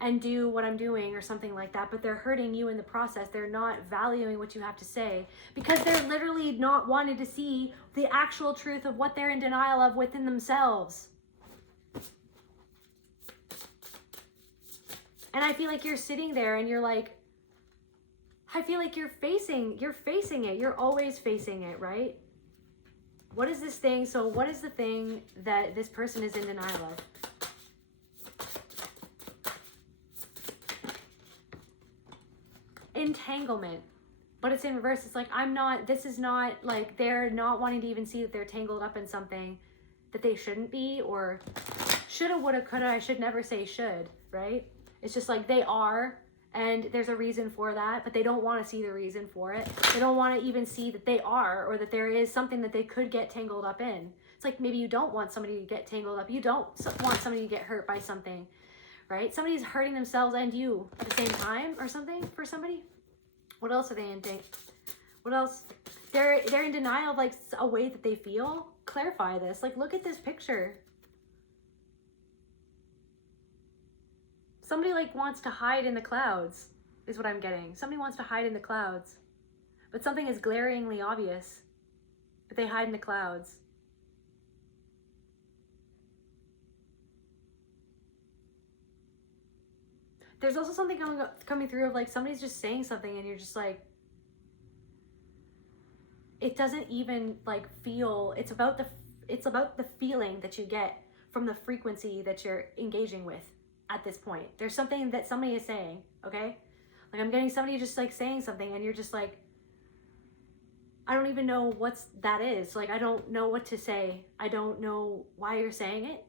and do what I'm doing, or something like that. But they're hurting you in the process. They're not valuing what you have to say because they're literally not wanting to see the actual truth of what they're in denial of within themselves. And I feel like you're sitting there and you're like, I feel like you're facing it. You're always facing it, right? What is this thing? So what is the thing that this person is in denial of? entanglement, but it's in reverse. It's like, this is not like, they're not wanting to even see that they're tangled up in something that they shouldn't be, or shoulda, woulda, coulda. I should never say should, right? It's just like they are, and there's a reason for that, but they don't want to see the reason for it. They don't want to even see that they are, or that there is something that they could get tangled up in. It's like, maybe you don't want somebody to get tangled up. You don't want somebody to get hurt by something, right? Somebody's hurting themselves and you at the same time, or something for somebody. What else are they in? What else? They're in denial of like a way that they feel. Clarify this. Like, look at this picture. Somebody like wants to hide in the clouds, is what I'm getting. Somebody wants to hide in the clouds, but something is glaringly obvious, but they hide in the clouds. There's also something coming through of like, somebody's just saying something and you're just like, it doesn't even like feel, it's about the feeling that you get from the frequency that you're engaging with at this point. There's something that somebody is saying, okay? Like, I'm getting somebody just like saying something and you're just like, I don't even know what that is. Like, I don't know what to say. I don't know why you're saying it.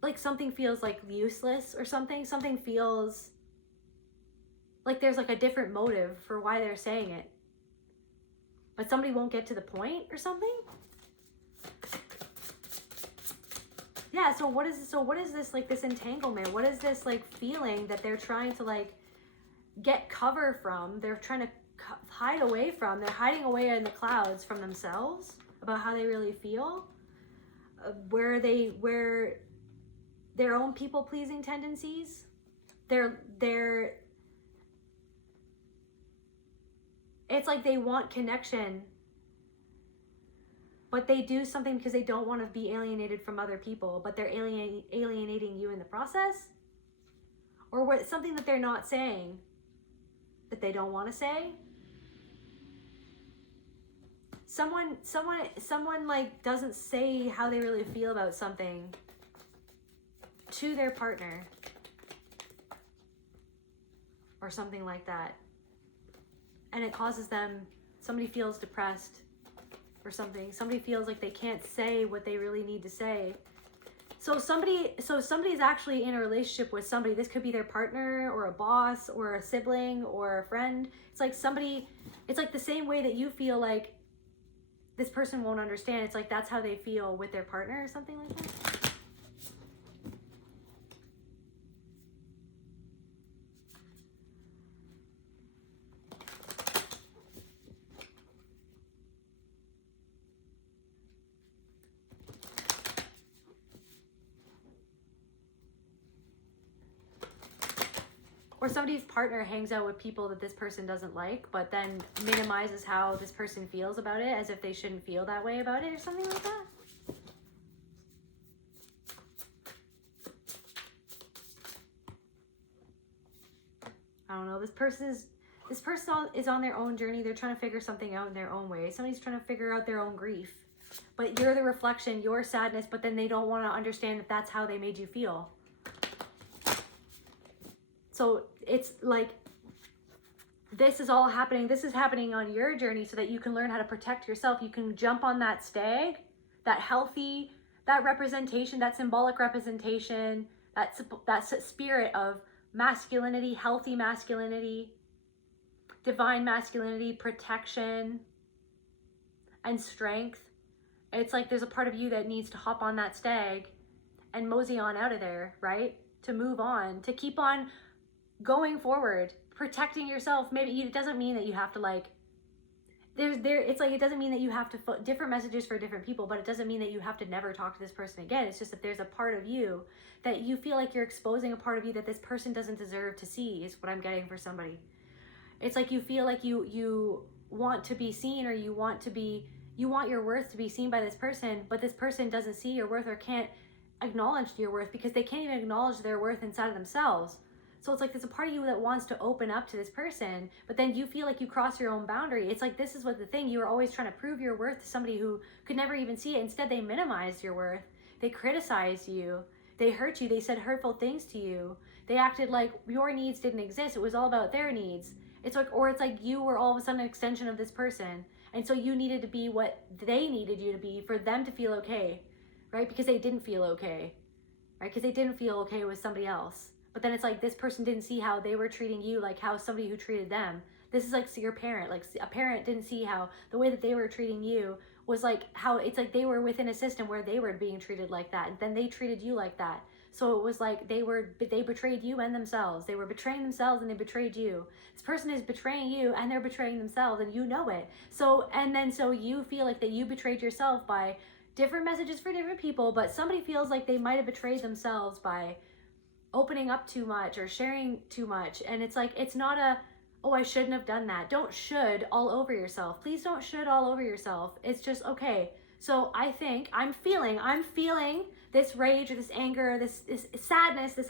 Like, something feels like useless or something. Something feels like there's like a different motive for why they're saying it, but somebody won't get to the point or something. Yeah, so what is this like, this entanglement? What is this like feeling that they're trying to like get cover from? They're trying to hide away from. They're hiding away in the clouds from themselves about how they really feel. Where their own people-pleasing tendencies. It's like they want connection, but they do something because they don't want to be alienated from other people, but they're alienating you in the process. Or what, something that they're not saying that they don't want to say. Someone like doesn't say how they really feel about something to their partner or something like that. And it causes them, somebody feels depressed or something. Somebody feels like they can't say what they really need to say. So somebody's actually in a relationship with somebody. This could be their partner or a boss or a sibling or a friend. It's like somebody, it's like the same way that you feel like this person won't understand. It's like that's how they feel with their partner or something like that. Or somebody's partner hangs out with people that this person doesn't like, but then minimizes how this person feels about it, as if they shouldn't feel that way about it or something like that. I don't know. This person is on their own journey. They're trying to figure something out in their own way. Somebody's trying to figure out their own grief. But you're the reflection, your sadness, but then they don't want to understand that that's how they made you feel. So it's like, this is all happening. This is happening on your journey so that you can learn how to protect yourself. You can jump on that stag, that healthy, that representation, that symbolic representation, that spirit of masculinity, healthy masculinity, divine masculinity, protection, and strength. It's like there's a part of you that needs to hop on that stag and mosey on out of there, right? To move on, to keep on going forward, protecting yourself. Maybe it doesn't mean that you have to like, it's like, it doesn't mean that you have to different messages for different people, but it doesn't mean that you have to never talk to this person again. It's just that there's a part of you that you feel like you're exposing, a part of you that this person doesn't deserve to see, is what I'm getting for somebody. It's like you feel like you want to be seen, or you want your worth to be seen by this person, but this person doesn't see your worth or can't acknowledge your worth because they can't even acknowledge their worth inside of themselves. So it's like there's a part of you that wants to open up to this person, but then you feel like you cross your own boundary. It's like, this is what the thing, you were always trying to prove your worth to somebody who could never even see it. Instead, they minimized your worth. They criticized you. They hurt you. They said hurtful things to you. They acted like your needs didn't exist. It was all about their needs. It's like, or it's like you were all of a sudden an extension of this person. And so you needed to be what they needed you to be for them to feel okay, right? Because they didn't feel okay, right? Because they didn't feel okay with somebody else. But then it's like this person didn't see how they were treating you, like how somebody who treated them. This is like your parent. Like a parent didn't see how the way that they were treating you was like how it's like they were within a system where they were being treated like that. And then they treated you like that. So it was like they betrayed you and themselves. They were betraying themselves and they betrayed you. This person is betraying you and they're betraying themselves and you know it. So you feel like that you betrayed yourself by different messages for different people, but somebody feels like they might have betrayed themselves by opening up too much or sharing too much. And it's like, it's not a, oh, I shouldn't have done that. Don't should all over yourself. Please don't should all over yourself. It's just, okay. So I think I'm feeling this rage or this anger, this sadness, this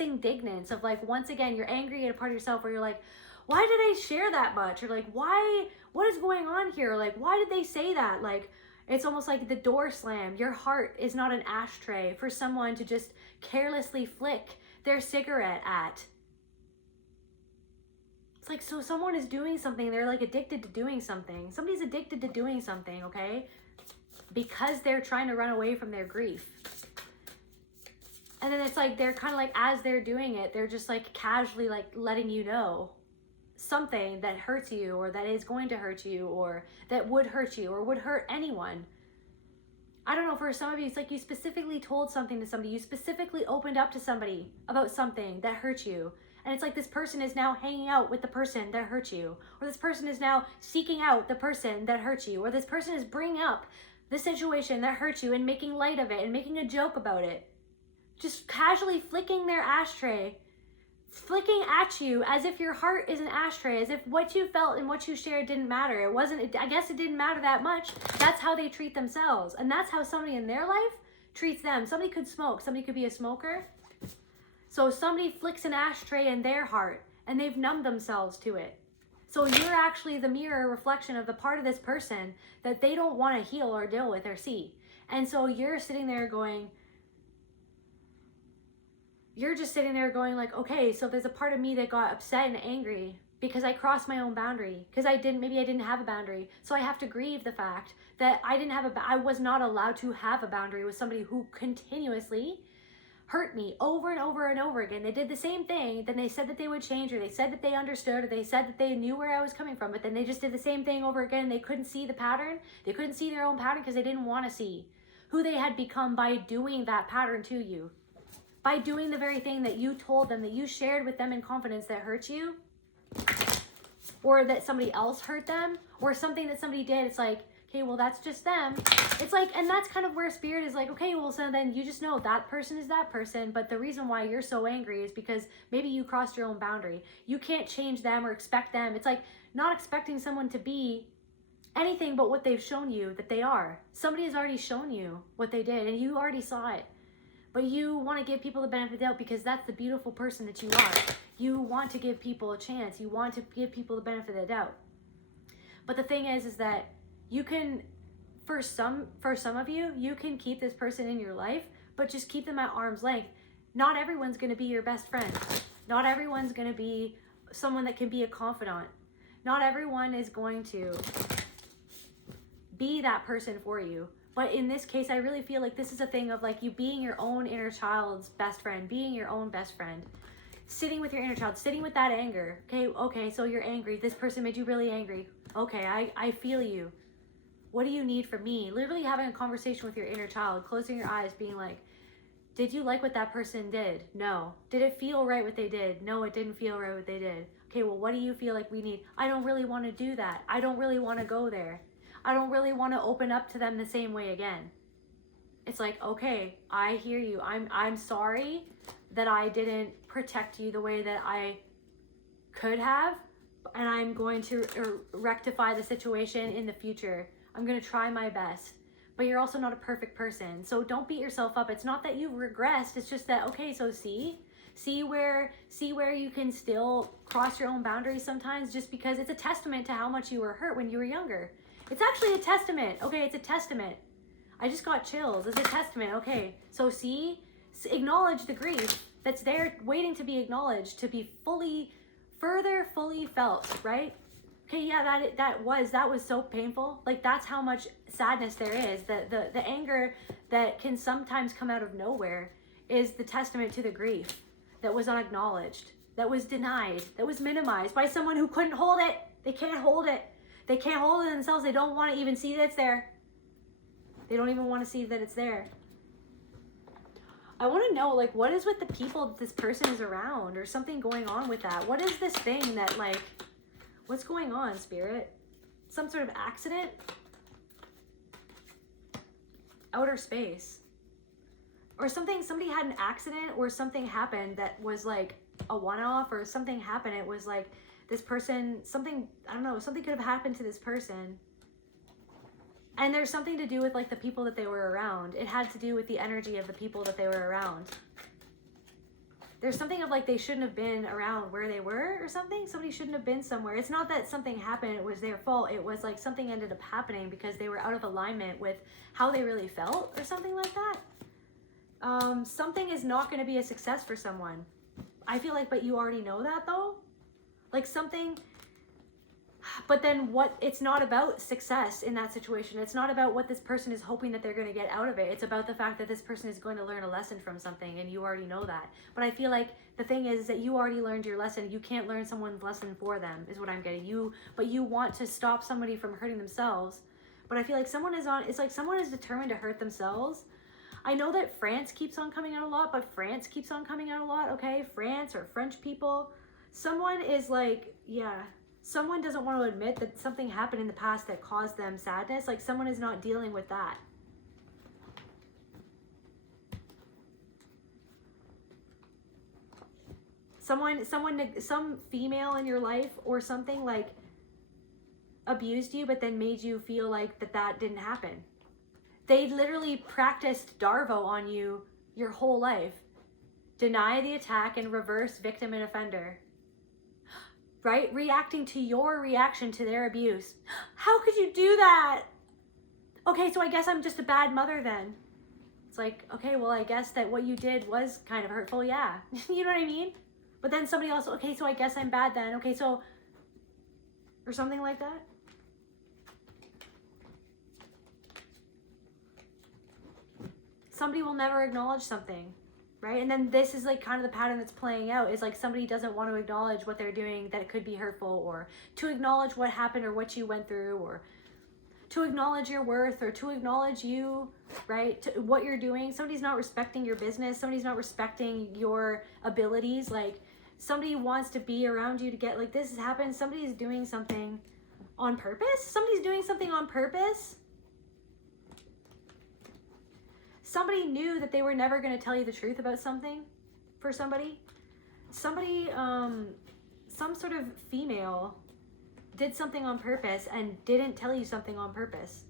indignance of like, once again, you're angry at a part of yourself where you're like, why did I share that much? Or like, what is going on here? Like, why did they say that? Like, it's almost like the door slam. Your heart is not an ashtray for someone to just carelessly flick their cigarette at. It's like, so someone is doing something. They're like addicted to doing something. Somebody's addicted to doing something, okay? Because they're trying to run away from their grief. And then it's like, they're kind of like, as they're doing it, they're just like casually like letting you know something that hurts you or that is going to hurt you or that would hurt you or would hurt anyone. I don't know, for some of you, it's like you specifically told something to somebody. You specifically opened up to somebody about something that hurt you. And it's like this person is now hanging out with the person that hurt you. Or this person is now seeking out the person that hurt you. Or this person is bringing up the situation that hurt you and making light of it and making a joke about it. Just casually flicking their ashtray, flicking at you as if your heart is an ashtray, as if what you felt and what you shared didn't matter. I guess it didn't matter that much. That's how they treat themselves. And that's how somebody in their life treats them. Somebody could smoke. Somebody could be a smoker. So somebody flicks an ashtray in their heart and they've numbed themselves to it. So you're actually the mirror reflection of the part of this person that they don't want to heal or deal with or see. And so you're sitting there going, like, okay, so there's a part of me that got upset and angry because I crossed my own boundary, because maybe I didn't have a boundary. So I have to grieve the fact that I was not allowed to have a boundary with somebody who continuously hurt me over and over and over again. They did the same thing. Then they said that they would change, or they said that they understood, or they said that they knew where I was coming from, but then they just did the same thing over again. They couldn't see the pattern. They couldn't see their own pattern because they didn't want to see who they had become by doing that pattern to you. By doing the very thing that you told them, that you shared with them in confidence that hurt you, or that somebody else hurt them, or something that somebody did. It's like, okay, well, that's just them. It's like, and that's kind of where spirit is like, okay, well, so then you just know that person is that person, but the reason why you're so angry is because maybe you crossed your own boundary. You can't change them or expect them. It's like not expecting someone to be anything but what they've shown you that they are. Somebody has already shown you what they did, and you already saw it. But you want to give people the benefit of the doubt because that's the beautiful person that you are. You want to give people a chance. You want to give people the benefit of the doubt. But the thing is that you can, for some of you, you can keep this person in your life, but just keep them at arm's length. Not everyone's going to be your best friend. Not everyone's going to be someone that can be a confidant. Not everyone is going to be that person for you. But in this case, I really feel like this is a thing of like you being your own inner child's best friend, being your own best friend, sitting with your inner child, sitting with that anger. Okay, so you're angry. This person made you really angry. Okay, I feel you. What do you need from me? Literally having a conversation with your inner child, closing your eyes, being like, did you like what that person did? No. Did it feel right what they did? No, it didn't feel right what they did. Okay, well, what do you feel like we need? I don't really want to do that. I don't really want to go there. I don't really want to open up to them the same way again. It's like, okay, I hear you. I'm sorry that I didn't protect you the way that I could have, and I'm going to rectify the situation in the future. I'm going to try my best. But you're also not a perfect person. So don't beat yourself up. It's not that you've regressed. It's just that, okay, so see where you can still cross your own boundaries sometimes, just because it's a testament to how much you were hurt when you were younger. It's actually a testament. Okay, it's a testament. I just got chills. It's a testament. Okay, so acknowledge the grief. that's there waiting to be acknowledged, to be fully felt, right? Okay, yeah, that was so painful. Like, that's how much sadness there is. The anger that can sometimes come out of nowhere is the testament to the grief that was unacknowledged, that was denied, that was minimized by someone who couldn't hold it. They can't hold it. They can't hold it themselves. They don't want to even see that it's there. They don't even want to see that it's there. I want to know, like, what is with the people that this person is around, or something going on with that? What is this thing that, like, what's going on, Spirit? Some sort of accident? Outer space. Or something, somebody had an accident, or something happened that was like a one-off, or something happened. It was like this person, something, I don't know, something could have happened to this person. And there's something to do with, like, the people that they were around. It had to do with the energy of the people that they were around. There's something of, like, they shouldn't have been around where they were or something. Somebody shouldn't have been somewhere. It's not that something happened, it was their fault. It was like something ended up happening because they were out of alignment with how they really felt, or something like that. Something is not going to be a success for someone. I feel like, but you already know that, though. Like, something... But then what, it's not about success in that situation. It's not about what this person is hoping that they're going to get out of it. It's about the fact that this person is going to learn a lesson from something, and you already know that. But I feel like the thing is that you already learned your lesson. You can't learn someone's lesson for them, is what I'm getting. But you want to stop somebody from hurting themselves. But I feel like someone is on, it's like someone is determined to hurt themselves. I know that France keeps on coming out a lot, but France keeps on coming out a lot, okay? France or French people. Someone is like, yeah... Someone doesn't want to admit that something happened in the past that caused them sadness. Like, someone is not dealing with that. Some female in your life or something, like, abused you, but then made you feel like that didn't happen. They literally practiced Darvo on you your whole life. Deny the attack and reverse victim and offender. Right? Reacting to your reaction to their abuse. How could you do that? Okay, so I guess I'm just a bad mother then. It's like, okay, well, I guess that what you did was kind of hurtful, yeah. You know what I mean? But then somebody else, okay, so I guess I'm bad then. Okay, so, or something like that. Somebody will never acknowledge something. Right? And then this is like kind of the pattern that's playing out, is like somebody doesn't want to acknowledge what they're doing that could be hurtful, or to acknowledge what happened or what you went through, or to acknowledge your worth, or to acknowledge you, right? To what you're doing. Somebody's not respecting your business. Somebody's not respecting your abilities. Like, somebody wants to be around you to get, like, this has happened. Somebody's doing something on purpose. Somebody's doing something on purpose. Somebody knew that they were never going to tell you the truth about something for somebody. Somebody, some sort of female did something on purpose and didn't tell you something on purpose.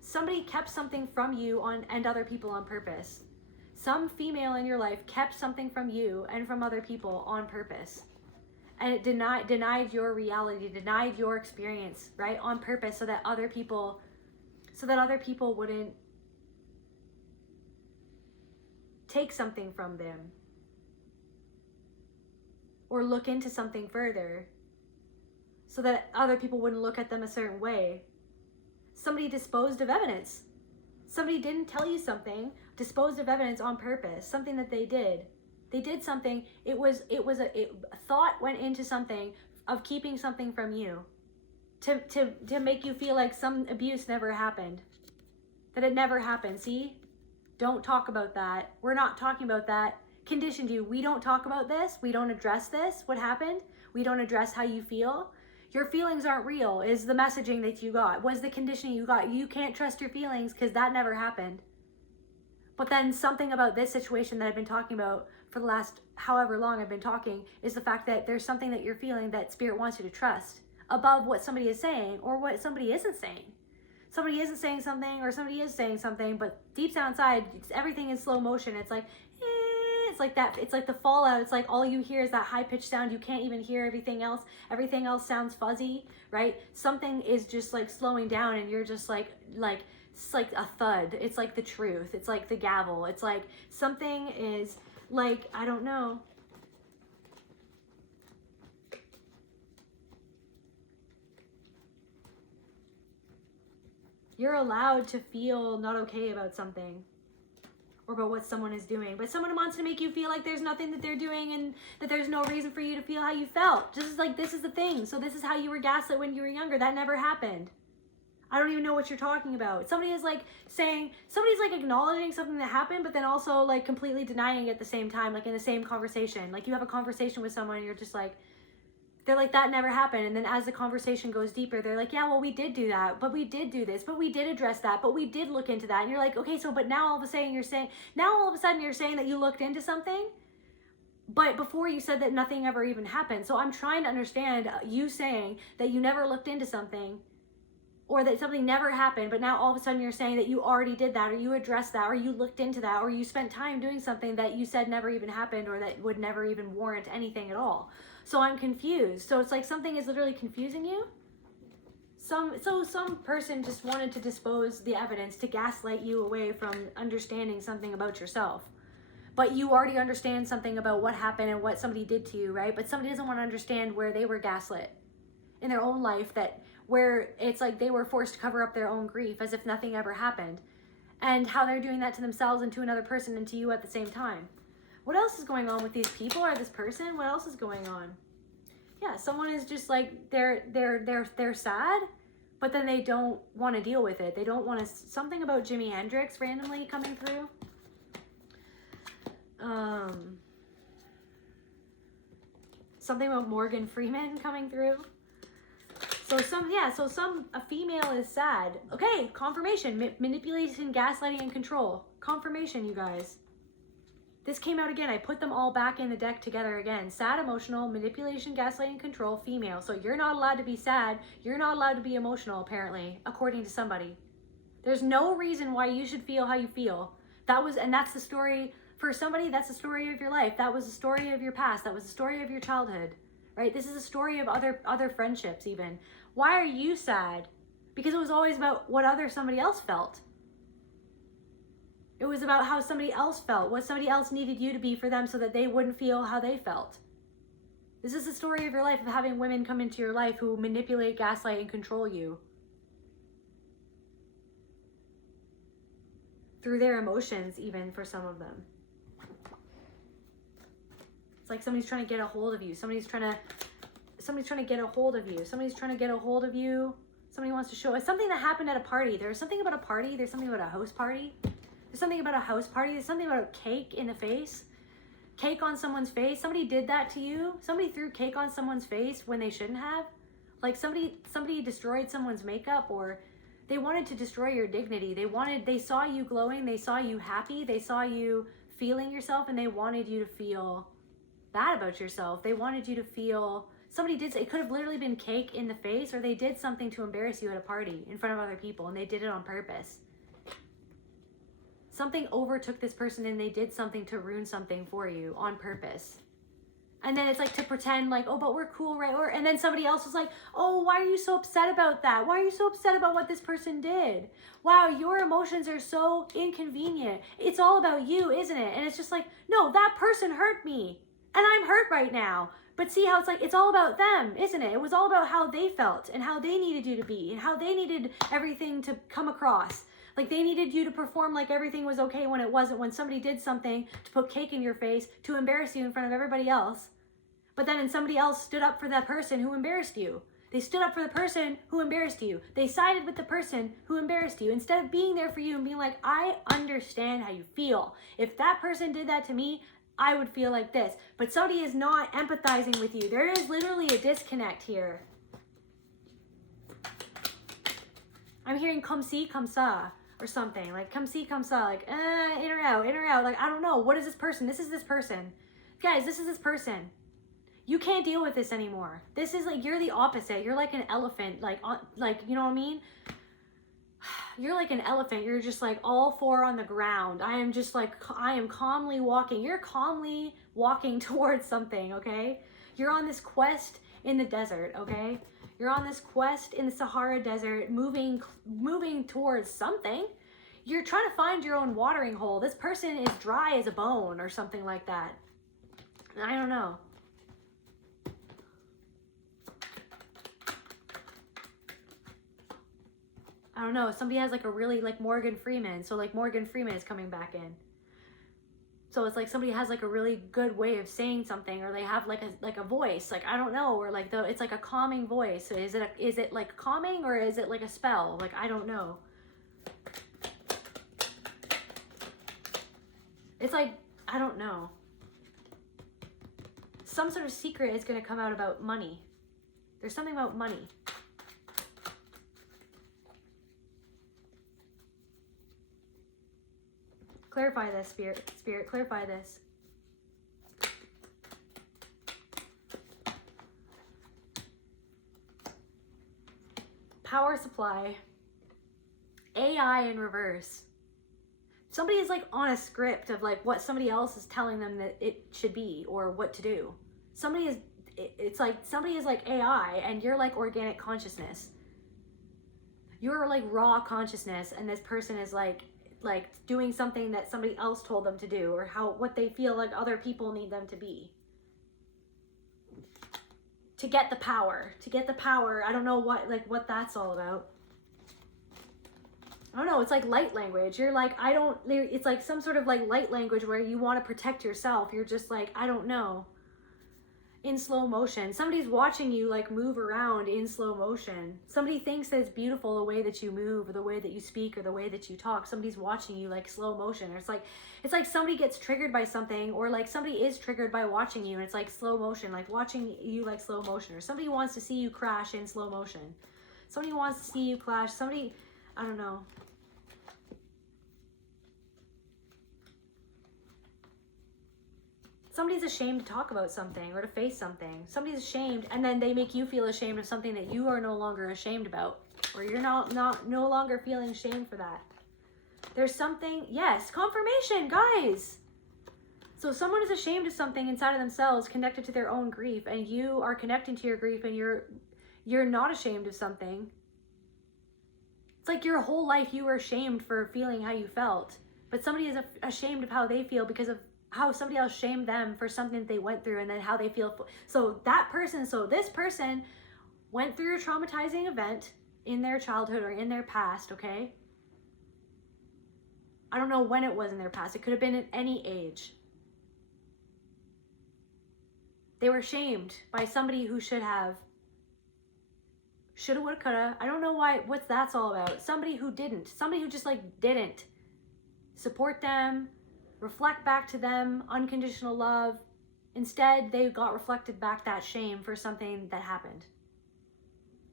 Somebody kept something from you and other people on purpose. Some female in your life kept something from you and from other people on purpose. And it denied your reality, denied your experience, right? On purpose, so that other people wouldn't take something from them, or look into something further, so that other people wouldn't look at them a certain way. Somebody disposed of evidence. Somebody didn't tell you something, disposed of evidence on purpose, something that they did. They did something, thought went into something of keeping something from you, to make you feel like some abuse never happened, that it never happened. See? Don't talk about that. We're not talking about that. Conditioned you. We don't talk about this. We don't address this. What happened? We don't address how you feel. Your feelings aren't real, is the messaging that you got. Was the conditioning you got. You can't trust your feelings because that never happened. But then something about this situation that I've been talking about for the last however long I've been talking is the fact that there's something that you're feeling that Spirit wants you to trust above what somebody is saying or what somebody isn't saying. Somebody isn't saying something, or somebody is saying something, but deep down inside, everything in slow motion. It's like, it's like that. It's like the fallout. It's like all you hear is that high-pitched sound. You can't even hear everything else. Everything else sounds fuzzy, right? Something is just like slowing down, and you're just like it's like a thud. It's like the truth. It's like the gavel. It's like something is Like, I don't know. You're allowed to feel not okay about something or about what someone is doing, but someone wants to make you feel like there's nothing that they're doing and that there's no reason for you to feel how you felt. Just like, this is the thing. So this is how you were gaslit when you were younger. That never happened. I don't even know what you're talking about. Somebody is like saying, somebody's like acknowledging something that happened, but then also like completely denying it at the same time, like in the same conversation. Like you have a conversation with someone and you're just like, they're like, that never happened. And then as the conversation goes deeper, they're like, yeah, well, we did do that, but we did do this, but we did address that, but we did look into that. And you're like, okay, so, but now all of a sudden you're saying that you looked into something, but before you said that nothing ever even happened. So I'm trying to understand you saying that you never looked into something or that something never happened, but now all of a sudden you're saying that you already did that, or you addressed that, or you looked into that, or you spent time doing something that you said never even happened, or that would never even warrant anything at all. So I'm confused. So it's like something is literally confusing you. Some person just wanted to dispose the evidence to gaslight you away from understanding something about yourself. But you already understand something about what happened and what somebody did to you, right? But somebody doesn't want to understand where they were gaslit in their own life, that where it's like they were forced to cover up their own grief as if nothing ever happened, and how they're doing that to themselves and to another person and to you at the same time. What else is going on with these people or this person? What else is going on? Yeah, someone is just like, they're sad, but then they don't want to deal with it. They don't want to, something about Jimi Hendrix randomly coming through. Something about Morgan Freeman coming through. So a female is sad. Okay, confirmation, manipulation, gaslighting, and control. Confirmation, you guys. This came out again. I put them all back in the deck together again. Sad, emotional, manipulation, gaslighting, control, female. So you're not allowed to be sad. You're not allowed to be emotional, apparently, according to somebody. There's no reason why you should feel how you feel. That's the story for somebody. That's the story of your life. That was the story of your past. That was the story of your childhood, right? This is a story of other friendships even. Why are you sad? Because it was always about what somebody else felt. It was about how somebody else felt, what somebody else needed you to be for them so that they wouldn't feel how they felt. This is the story of your life, of having women come into your life who manipulate, gaslight, and control you through their emotions, even for some of them. It's like somebody's trying to get a hold of you. Somebody's trying to get a hold of you. Somebody's trying to get a hold of you. Somebody wants to show us something that happened at a party. There's something about a party. There's something about a house party. There's something about a house party. There's something about a cake in the face. Cake on someone's face. Somebody did that to you. Somebody threw cake on someone's face when they shouldn't have. Like somebody destroyed someone's makeup, or they wanted to destroy your dignity. They saw you glowing. They saw you happy. They saw you feeling yourself, and they wanted you to feel bad about yourself. They wanted you to feel, it could have literally been cake in the face, or they did something to embarrass you at a party in front of other people, and they did it on purpose. Something overtook this person and they did something to ruin something for you on purpose. And then it's like to pretend like, oh, but we're cool, right? And then somebody else was like, oh, why are you so upset about that? Why are you so upset about what this person did? Wow, your emotions are so inconvenient. It's all about you, isn't it? And it's just like, no, that person hurt me and I'm hurt right now. But see how it's like, it's all about them, isn't it? It was all about how they felt and how they needed you to be and how they needed everything to come across. Like they needed you to perform like everything was okay when it wasn't, when somebody did something to put cake in your face, to embarrass you in front of everybody else. But then somebody else stood up for that person who embarrassed you. They stood up for the person who embarrassed you. They sided with the person who embarrassed you instead of being there for you and being like, I understand how you feel. If that person did that to me, I would feel like this. But somebody is not empathizing with you. There is literally a disconnect here. I'm hearing comme ci, comme ça. Or something like come see, come saw, like in or out, like I don't know. What is this person? This is this person, guys. This is this person. You can't deal with this anymore. This is like, you're the opposite. You're like an elephant, like you know what I mean? You're like an elephant. You're just like all four on the ground. I am calmly walking. You're calmly walking towards something. Okay, you're on this quest in the desert. Okay. You're on this quest in the Sahara Desert, moving towards something. you're trying to find your own watering hole. This person is dry as a bone or something like that. I don't know. I don't know. Somebody has like a really like Morgan Freeman. So like Morgan Freeman is coming back in. So it's like somebody has like a really good way of saying something, or they have like a voice, like I don't know, or like it's like a calming voice. So is it like calming, or is it like a spell? Like I don't know. It's like I don't know. Some sort of secret is going to come out about money. There's something about money. Clarify this, Spirit. Spirit, clarify this. Power supply. AI in reverse. Somebody is like on a script of like what somebody else is telling them that it should be or what to do. Somebody is, it's like somebody is like AI and you're like organic consciousness. You're like raw consciousness, and this person is like doing something that somebody else told them to do, or what they feel like other people need them to be. To get the power. I don't know what that's all about. I don't know, it's like light language. You're like, it's like some sort of like light language where you want to protect yourself. You're just like, I don't know. In slow motion. Somebody's watching you like move around in slow motion. Somebody thinks that it's beautiful the way that you move, or the way that you speak, or the way that you talk. Somebody's watching you like slow motion. Or it's like somebody gets triggered by something, or like somebody is triggered by watching you, and it's like slow motion, like watching you like slow motion. Or somebody wants to see you crash in slow motion. Somebody wants to see you clash. Somebody, I don't know. Somebody's ashamed to talk about something or to face something. Somebody's ashamed, and then they make you feel ashamed of something that you are no longer ashamed about, or you're no longer feeling shame for that. There's something, yes, confirmation, guys. So someone is ashamed of something inside of themselves, connected to their own grief, and you are connecting to your grief, and you're not ashamed of something. It's like your whole life you were ashamed for feeling how you felt, but somebody is ashamed of how they feel because of how somebody else shamed them for something that they went through, and then how they feel. So this person went through a traumatizing event in their childhood or in their past, okay? I don't know when it was in their past. It could have been at any age. They were shamed by somebody who shoulda, woulda, coulda. I don't know what's that's all about. Somebody who didn't. Somebody who just like didn't support them, reflect back to them unconditional love. Instead, they got reflected back that shame for something that happened,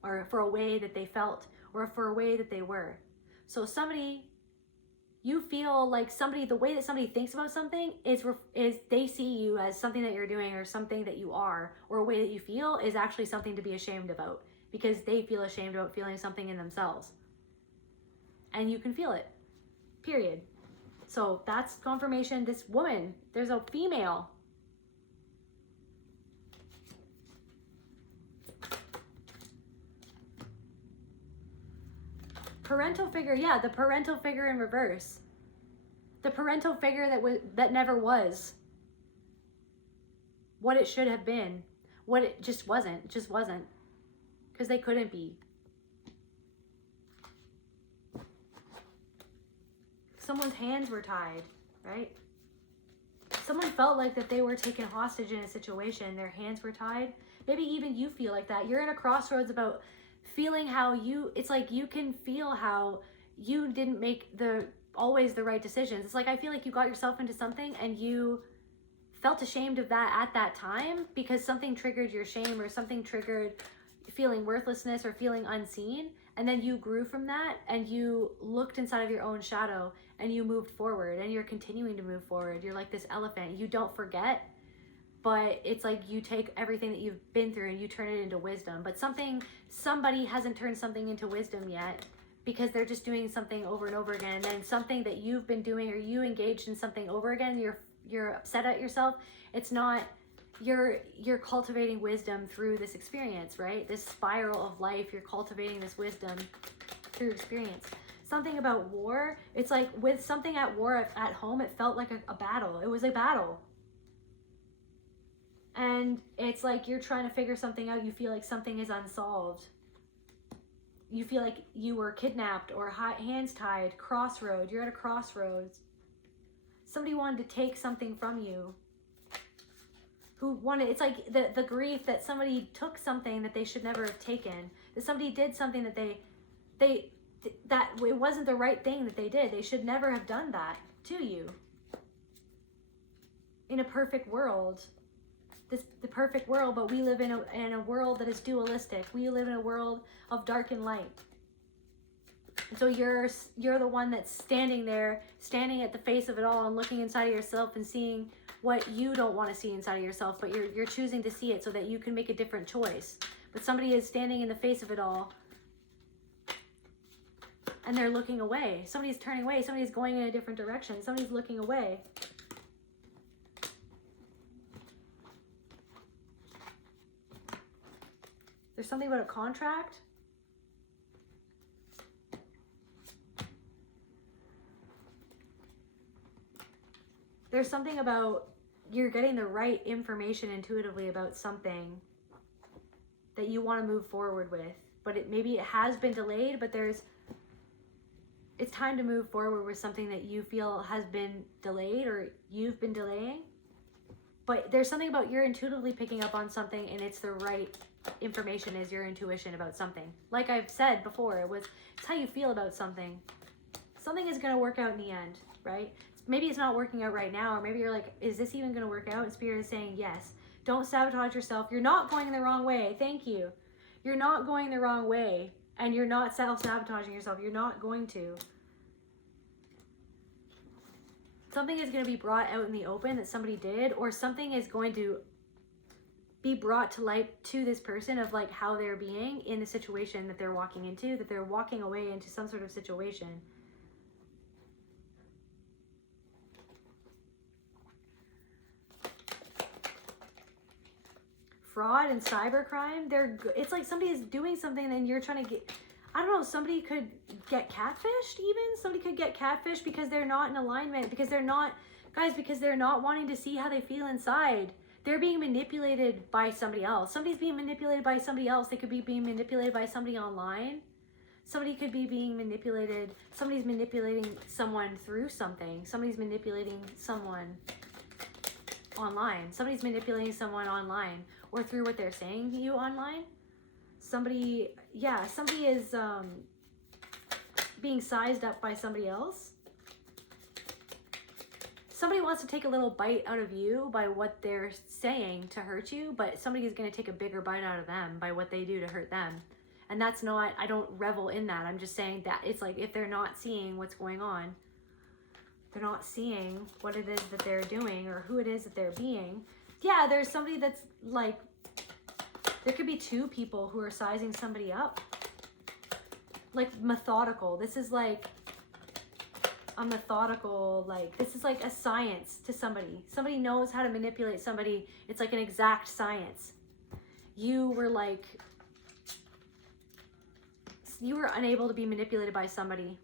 or for a way that they felt, or for a way that they were. So you feel like the way that somebody thinks about something is they see you as something that you're doing, or something that you are, or a way that you feel is actually something to be ashamed about, because they feel ashamed about feeling something in themselves. And you can feel it, period. So that's confirmation. This woman, there's a female. Parental figure, yeah, the parental figure in reverse. The parental figure that never was what it should have been. What it just wasn't. Because they couldn't be. Someone's hands were tied, right? Someone felt like that they were taken hostage in a situation. Their hands were tied. Maybe even you feel like that. You're in a crossroads about feeling how it's like you can feel how you didn't make always the right decisions. It's like, I feel like you got yourself into something and you felt ashamed of that at that time because something triggered your shame, or something triggered feeling worthlessness or feeling unseen. And then you grew from that, and you looked inside of your own shadow, and you moved forward, and you're continuing to move forward. You're like this elephant. You don't forget, but it's like you take everything that you've been through and you turn it into wisdom. But somebody hasn't turned something into wisdom yet, because they're just doing something over and over again. And then something that you've been doing, or you engaged in something over again, you're upset at yourself. It's not, you're cultivating wisdom through this experience, right? This spiral of life, you're cultivating this wisdom through experience. Something about war, it's like with something at war at home, it felt like a battle. It was a battle. And it's like you're trying to figure something out. You feel like something is unsolved. You feel like you were kidnapped or hands tied, crossroad. You're at a crossroads. Somebody wanted to take something from you. Who wanted, it's like the grief that somebody took something that they should never have taken. That somebody did something that that it wasn't the right thing that they did. They should never have done that to you. In a perfect world, the perfect world, but we live in a world that is dualistic. We live in a world of dark and light. And so you're the one that's standing there, standing at the face of it all and looking inside of yourself and seeing what you don't want to see inside of yourself, but you're choosing to see it so that you can make a different choice. But somebody is standing in the face of it all and they're looking away. Somebody's turning away. Somebody's going in a different direction. Somebody's looking away. There's something about a contract. There's something about you're getting the right information intuitively about something that you want to move forward with. But maybe it has been delayed, but it's time to move forward with something that you feel has been delayed or you've been delaying. But there's something about you're intuitively picking up on something and it's the right information is your intuition about something. Like I've said before, it's how you feel about something. Something is going to work out in the end, right? Maybe it's not working out right now, or maybe you're like, is this even going to work out? And Spirit is saying, yes. Don't sabotage yourself. You're not going the wrong way. Thank you. You're not going the wrong way, and you're not self-sabotaging yourself. You're not going to. Something is going to be brought out in the open that somebody did, or something is going to be brought to light to this person of like how they're being in the situation that they're walking into, that they're walking away into some sort of situation. Fraud and cybercrime, it's like somebody is doing something and you're trying to get, I don't know, somebody could get catfished even. Somebody could get catfished because they're not in alignment, because they're not, guys, because they're not wanting to see how they feel inside. They're being manipulated by somebody else. Somebody's being manipulated by somebody else. They could be being manipulated by somebody online. Somebody could be being manipulated. Somebody's manipulating someone through something. Somebody's manipulating someone online. Somebody's manipulating someone online or through what they're saying to you online. Somebody is being sized up by somebody else. Somebody wants to take a little bite out of you by what they're saying to hurt you, but somebody is going to take a bigger bite out of them by what they do to hurt them. And that's not, I don't revel in that. I'm just saying that it's like if they're not seeing what's going on, they're not seeing what it is that they're doing or who it is that they're being. Yeah, there's somebody that's like, there could be two people who are sizing somebody up. Like methodical. This is like a methodical, like, this is like a science to somebody. Somebody knows how to manipulate somebody. It's like an exact science. You were unable to be manipulated by somebody.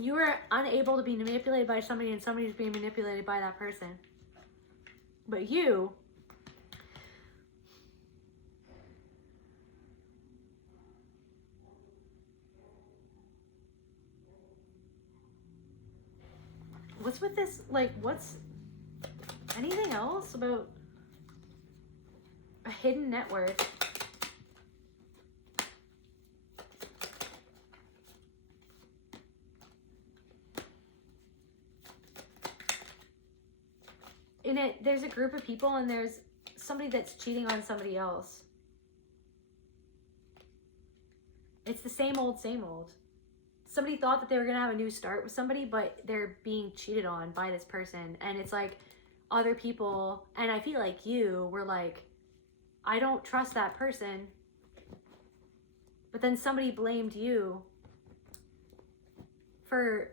You were unable to be manipulated by somebody and somebody's being manipulated by that person. But you, what's with this, like, what's anything else about a hidden net worth? In it, there's a group of people and there's somebody that's cheating on somebody else. It's the same old, same old. Somebody thought that they were going to have a new start with somebody, but they're being cheated on by this person. And it's like other people, and I feel like you were like, I don't trust that person. But then somebody blamed you for,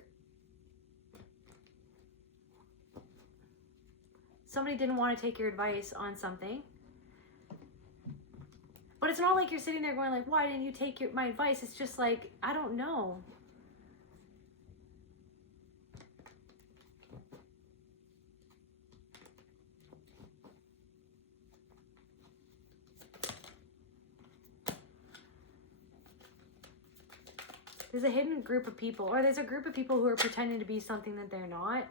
somebody didn't want to take your advice on something. But it's not like you're sitting there going like, why didn't you take my advice? It's just like, I don't know. There's a hidden group of people, or there's a group of people who are pretending to be something that they're not.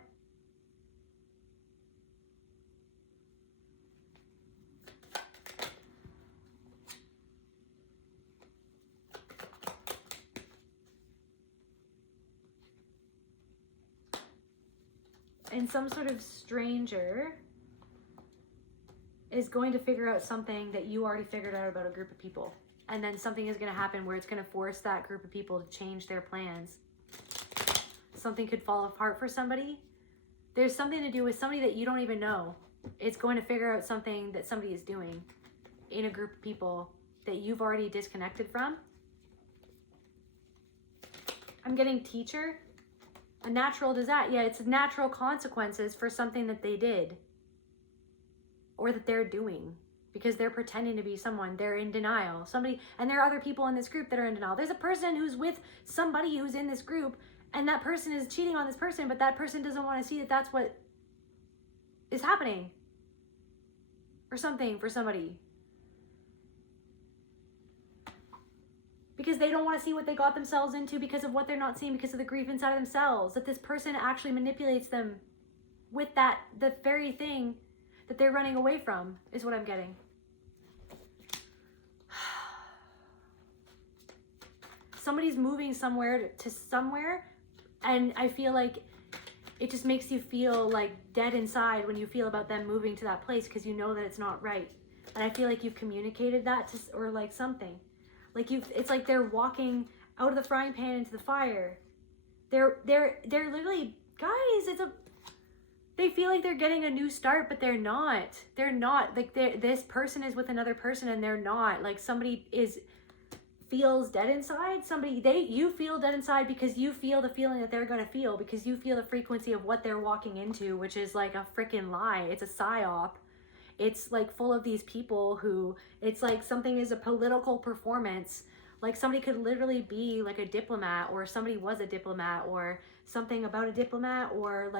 And some sort of stranger is going to figure out something that you already figured out about a group of people. And then something is going to happen where it's going to force that group of people to change their plans. Something could fall apart for somebody. There's something to do with somebody that you don't even know. It's going to figure out something that somebody is doing in a group of people that you've already disconnected from. I'm getting teacher. A natural disaster. Yeah, it's natural consequences for something that they did. Or that they're doing. Because they're pretending to be someone. They're in denial. Somebody, and there are other people in this group that are in denial. There's a person who's with somebody who's in this group, and that person is cheating on this person, but that person doesn't want to see that that's what is happening. Or something for somebody. Because they don't want to see what they got themselves into because of what they're not seeing, because of the grief inside of themselves. That this person actually manipulates them with that, the very thing that they're running away from, is what I'm getting. Somebody's moving somewhere to somewhere, and I feel like it just makes you feel like dead inside when you feel about them moving to that place, because you know that it's not right. And I feel like you've communicated that to, or like something. Like it's like they're walking out of the frying pan into the fire. They're literally, guys, they feel like they're getting a new start, but they're not. They're not. Like this person is with another person and they're not. Like somebody feels dead inside. You feel dead inside because you feel the feeling that they're going to feel, because you feel the frequency of what they're walking into, which is like a freaking lie. It's a psyop. It's like full of these people who, it's like something is a political performance. Like somebody could literally be like a diplomat, or somebody was a diplomat, or something about a diplomat, or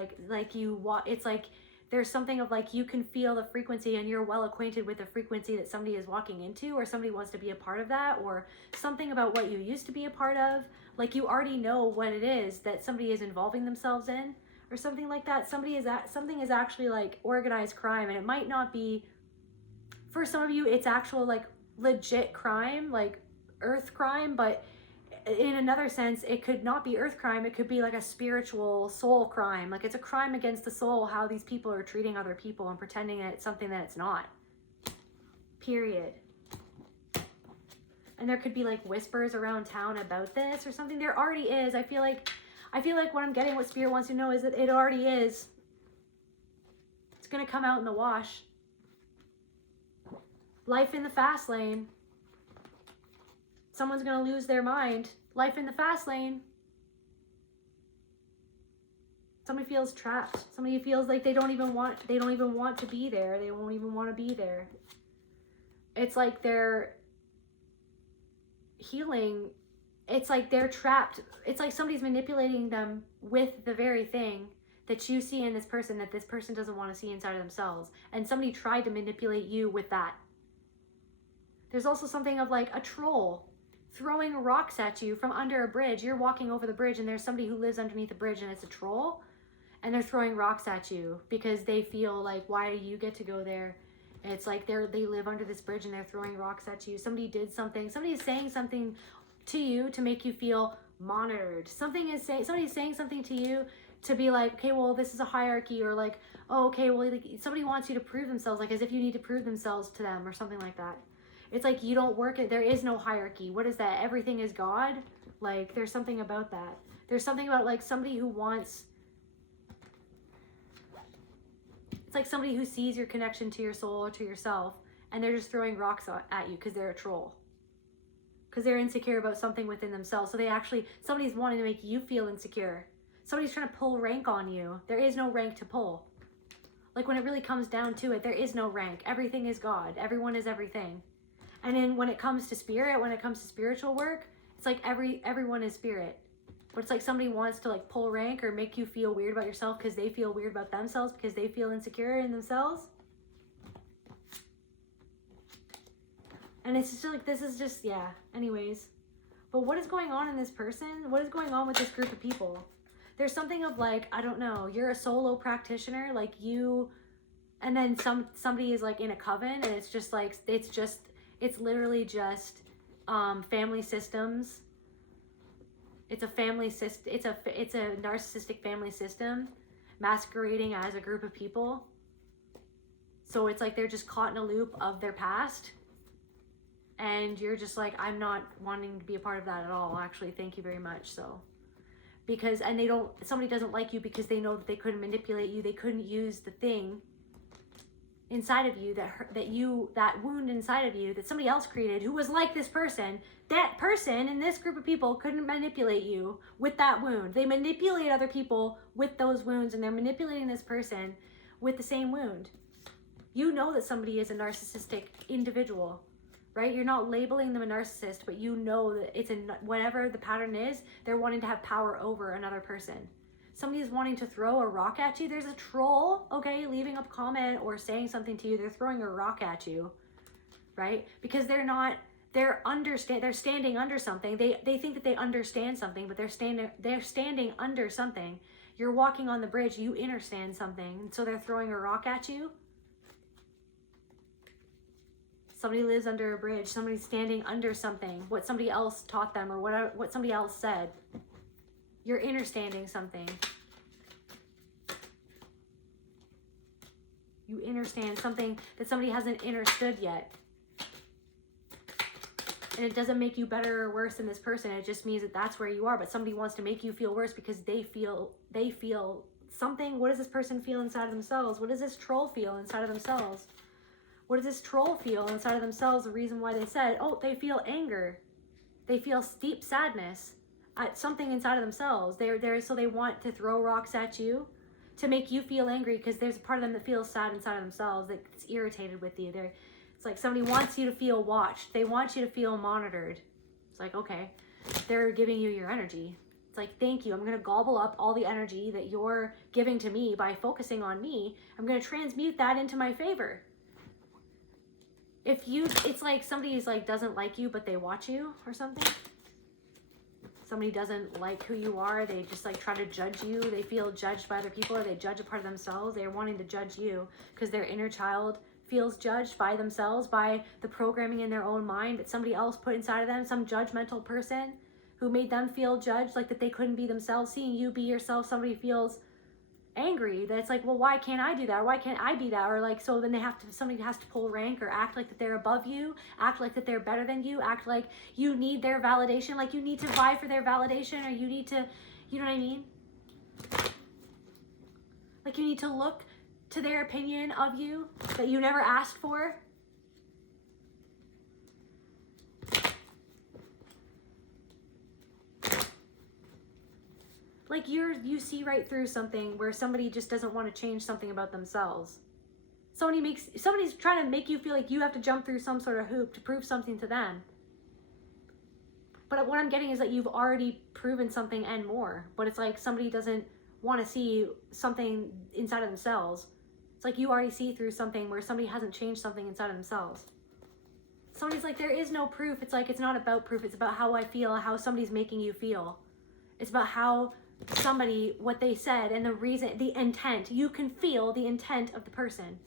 it's like there's something of like you can feel the frequency and you're well acquainted with the frequency that somebody is walking into, or somebody wants to be a part of that, or something about what you used to be a part of. Like you already know what it is that somebody is involving themselves in, or something like that. Something is actually like organized crime, and it might not be, for some of you, it's actual like legit crime, like earth crime, but in another sense, it could not be earth crime. It could be like a spiritual soul crime. Like it's a crime against the soul, how these people are treating other people and pretending that it's something that it's not. Period. And there could be like whispers around town about this or something. There already is. I feel like what I'm getting, what Spirit wants to know, is that it already is. It's going to come out in the wash. Life in the fast lane. Someone's going to lose their mind. Life in the fast lane. Somebody feels trapped. Somebody feels like they don't even want to be there. They won't even want to be there. It's like they're healing. It's like they're trapped. It's like somebody's manipulating them with the very thing that you see in this person that this person doesn't want to see inside of themselves. And somebody tried to manipulate you with that. There's also something of like a troll throwing rocks at you from under a bridge. You're walking over the bridge and there's somebody who lives underneath the bridge and it's a troll. And they're throwing rocks at you because they feel like, why do you get to go there? And it's like they live under this bridge and they're throwing rocks at you. Somebody did something. Somebody is saying something to you to make you feel monitored. Somebody's saying something to you to be like, okay, well, this is a hierarchy, or like, oh, okay, well, like, somebody wants you to prove themselves, like as if you need to prove themselves to them or something like that. It's like you don't work it. There is no hierarchy. What is that? Everything is God. Like there's something about that. There's something about like somebody who wants, it's like somebody who sees your connection to your soul or to yourself, and they're just throwing rocks at you because they're a troll. Because they're insecure about something within themselves. So somebody's wanting to make you feel insecure. Somebody's trying to pull rank on you. There is no rank to pull. Like when it really comes down to it, there is no rank. Everything is God. Everyone is everything. And then when it comes to spirit, when it comes to spiritual work, it's like everyone is spirit. But it's like somebody wants to like pull rank or make you feel weird about yourself because they feel weird about themselves, because they feel insecure in themselves. And it's just like, this is just, yeah, anyways. But what is going on in this person? What is going on with this group of people? There's something of like, I don't know, you're a solo practitioner, like you, and then somebody is like in a coven, and it's just like, it's literally just family systems. It's a family system. It's a narcissistic family system masquerading as a group of people. So it's like they're just caught in a loop of their past. And you're just like, I'm not wanting to be a part of that at all. Actually, thank you very much. So, because, and somebody doesn't like you because they know that they couldn't manipulate you. They couldn't use the thing inside of you that wound inside of you that somebody else created who was like this person. That person in this group of people couldn't manipulate you with that wound. They manipulate other people with those wounds, and they're manipulating this person with the same wound. You know that somebody is a narcissistic individual, right? You're not labeling them a narcissist, but you know that it's whatever the pattern is, they're wanting to have power over another person. Somebody is wanting to throw a rock at you. There's a troll, okay, leaving a comment or saying something to you. They're throwing a rock at you, right? Because they're standing under something. They think that they understand something, but they're standing under something. You're walking on the bridge, you understand something, and so they're throwing a rock at you. Somebody lives under a bridge. Somebody's standing under something, what somebody else taught them or what somebody else said. You're understanding something. You understand something that somebody hasn't understood yet. And it doesn't make you better or worse than this person. It just means that that's where you are. But somebody wants to make you feel worse because they feel something. What does this person feel inside of themselves? What does this troll feel inside of themselves? What does this troll feel inside of themselves? The reason why they said, oh, they feel anger. They feel deep sadness at something inside of themselves. So they want to throw rocks at you to make you feel angry because there's a part of them that feels sad inside of themselves, that's irritated with you. It's like somebody wants you to feel watched. They want you to feel monitored. It's like, okay, they're giving you your energy. It's like, thank you. I'm going to gobble up all the energy that you're giving to me by focusing on me. I'm going to transmute that into my favor. It's like somebody's like doesn't like you, but they watch you or something. Somebody doesn't like who you are. They just like try to judge you. They feel judged by other people, or they judge a part of themselves. They're wanting to judge you because their inner child feels judged by themselves, by the programming in their own mind that somebody else put inside of them, some judgmental person who made them feel judged, like that they couldn't be themselves. Seeing you be yourself, somebody feels angry that it's like, well, why can't I do that? Or why can't I be that? Or like, so then somebody has to pull rank or act like that they're above you, act like that they're better than you, act like you need their validation, like you need to vie for their validation, or you need to, you know what I mean? Like you need to look to their opinion of you that you never asked for. Like you see right through something where somebody just doesn't want to change something about themselves. Somebody's trying to make you feel like you have to jump through some sort of hoop to prove something to them. But what I'm getting is that you've already proven something and more. But it's like somebody doesn't want to see something inside of themselves. It's like you already see through something where somebody hasn't changed something inside of themselves. Somebody's like, there is no proof. It's like, it's not about proof. It's about how I feel, how somebody's making you feel. It's about how somebody, what they said, and the reason, the intent. You can feel the intent of the person.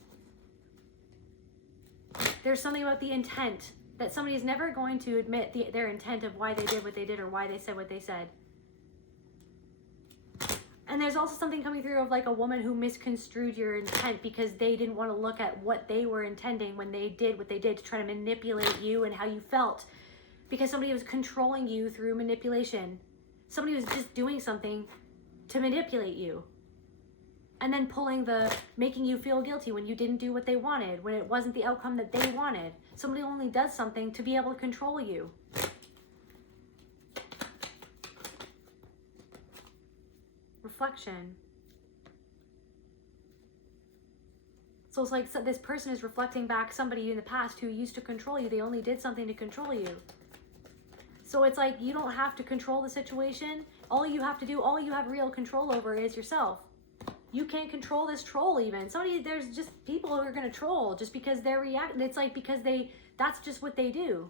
There's something about the intent that somebody is never going to admit their intent of why they did what they did or why they said what they said. And there's also something coming through of like a woman who misconstrued your intent because they didn't want to look at what they were intending when they did what they did to try to manipulate you and how you felt, because somebody was controlling you through manipulation. Somebody was just doing something to manipulate you. And then making you feel guilty when you didn't do what they wanted, when it wasn't the outcome that they wanted. Somebody only does something to be able to control you. Reflection. So it's like, so this person is reflecting back somebody in the past who used to control you. They only did something to control you. So it's like, you don't have to control the situation. All you have to do, all you have real control over is yourself. You can't control this troll even. There's just people who are going to troll just because they're reacting. It's like, because that's just what they do.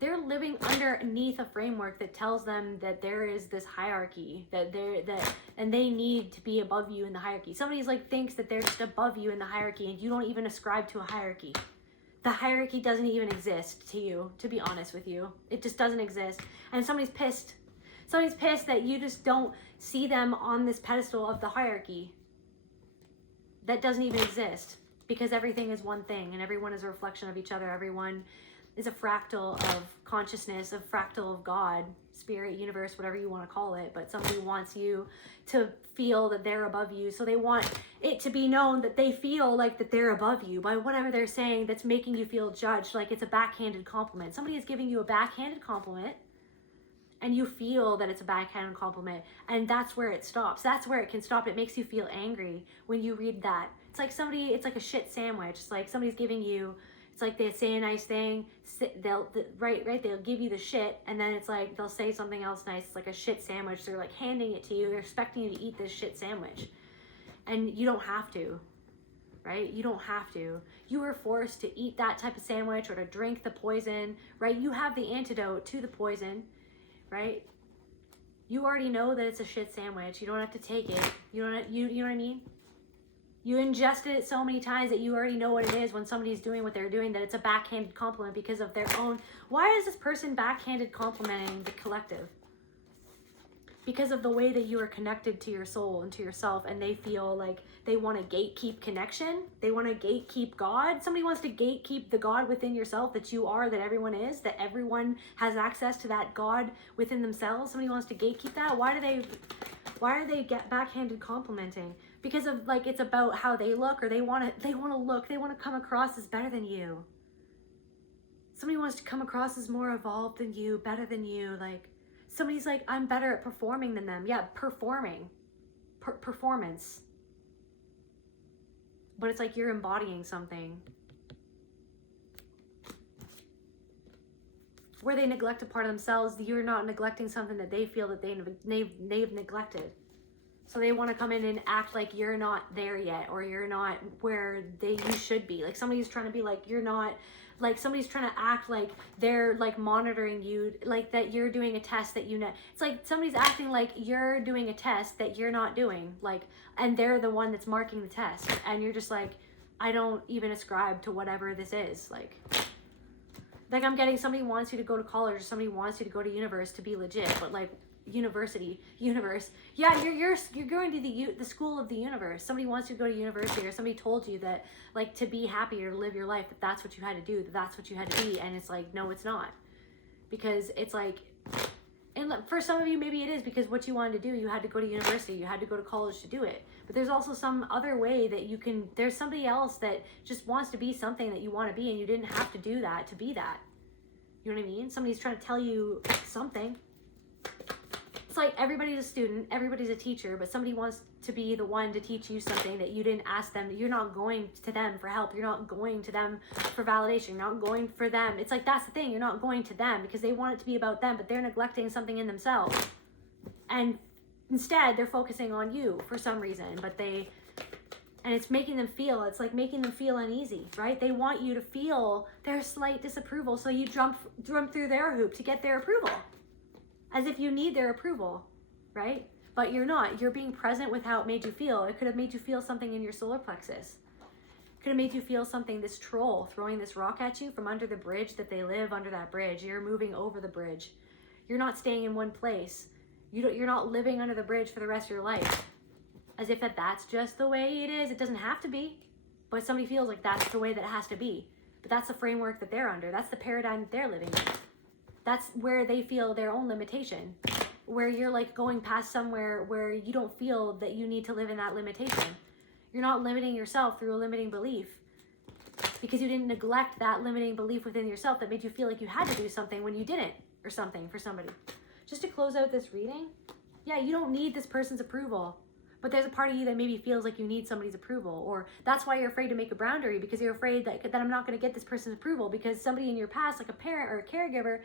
They're living underneath a framework that tells them that there is this hierarchy, and they need to be above you in the hierarchy. Somebody's like thinks that they're just above you in the hierarchy, and you don't even ascribe to a hierarchy. The hierarchy doesn't even exist to you, to be honest with you. It just doesn't exist. And somebody's pissed. Somebody's pissed that you just don't see them on this pedestal of the hierarchy that doesn't even exist, because everything is one thing and everyone is a reflection of each other. Everyone is a fractal of consciousness, a fractal of God, spirit, universe, whatever you want to call it. But somebody wants you to feel that they're above you. So they want it to be known that they feel like that they're above you by whatever they're saying that's making you feel judged, like it's a backhanded compliment. Somebody is giving you a backhanded compliment, and you feel that it's a backhanded compliment, and that's where it stops. That's where it can stop. It makes you feel angry when you read that. It's like it's like a shit sandwich. It's like somebody's giving you, it's like they say a nice thing, they'll give you the shit, and then it's like they'll say something else nice. It's like a shit sandwich. They're like handing it to you. They're expecting you to eat this shit sandwich, and you don't have to, right? You don't have to. You were forced to eat that type of sandwich or to drink the poison, right? You have the antidote to the poison, right? You already know that it's a shit sandwich. You don't have to take it. You know what I mean? You ingested it so many times that you already know what it is when somebody's doing what they're doing, that it's a backhanded compliment because of their own. Why is this person backhanded complimenting the collective? Because of the way that you are connected to your soul and to yourself, and they feel like they want to gatekeep connection. They want to gatekeep God. Somebody wants to gatekeep the God within yourself that you are, that everyone is, that everyone has access to that God within themselves. Somebody wants to gatekeep that. Why are they get backhanded complimenting? Because of like, it's about how they look, or they want to come across as better than you. Somebody wants to come across as more evolved than you, better than you. Like somebody's like, I'm better at performing than them. Yeah, performance. But it's like you're embodying something. Where they neglect a part of themselves, you're not neglecting something that they feel that they've neglected. So they want to come in and act like you're not there yet, or you're not where you should be. Like somebody's trying to be like, you're not, like somebody's trying to act like they're like monitoring you, like that you're doing a test that you know. It's like somebody's acting like you're doing a test that you're not doing, like, and they're the one that's marking the test. And you're just like, I don't even ascribe to whatever this is. Like I'm getting, somebody wants you to go to college, or somebody wants you to go to universe to be legit, but like, universe, yeah, you're going to the school of the universe. Somebody wants you to go to university, or somebody told you that like to be happy or to live your life, that that's what you had to do, that's what you had to be. And it's like, no, it's not. Because it's like, and for some of you maybe it is because what you wanted to do, you had to go to university, you had to go to college to do it. But there's also some other way that you can, there's somebody else that just wants to be something that you want to be, and you didn't have to do that to be that. You know what I mean? Somebody's trying to tell you something. It's like everybody's a student, everybody's a teacher, but somebody wants to be the one to teach you something that you didn't ask them. You're not going to them for help. You're not going to them for validation. You're not going for them. It's like, that's the thing. You're not going to them because they want it to be about them, but they're neglecting something in themselves. And instead, they're focusing on you for some reason, and it's making them feel, it's like making them feel uneasy, right? They want you to feel their slight disapproval, so you jump through their hoop to get their approval. As if you need their approval, right? But you're not. You're being present with how it made you feel. It could have made you feel something in your solar plexus. It could have made you feel something, this troll throwing this rock at you from under the bridge that they live under that bridge. You're moving over the bridge. You're not staying in one place. You're not living under the bridge for the rest of your life. As if that's just the way it is. It doesn't have to be. But somebody feels like that's the way that it has to be. But that's the framework that they're under. That's the paradigm that they're living in. That's where they feel their own limitation, where you're like going past somewhere where you don't feel that you need to live in that limitation. You're not limiting yourself through a limiting belief because you didn't neglect that limiting belief within yourself that made you feel like you had to do something when you didn't, or something for somebody. Just to close out this reading, yeah, you don't need this person's approval, But there's a part of you that maybe feels like you need somebody's approval, or that's why you're afraid to make a boundary, because you're afraid that I'm not going to get this person's approval because somebody in your past, like a parent or a caregiver,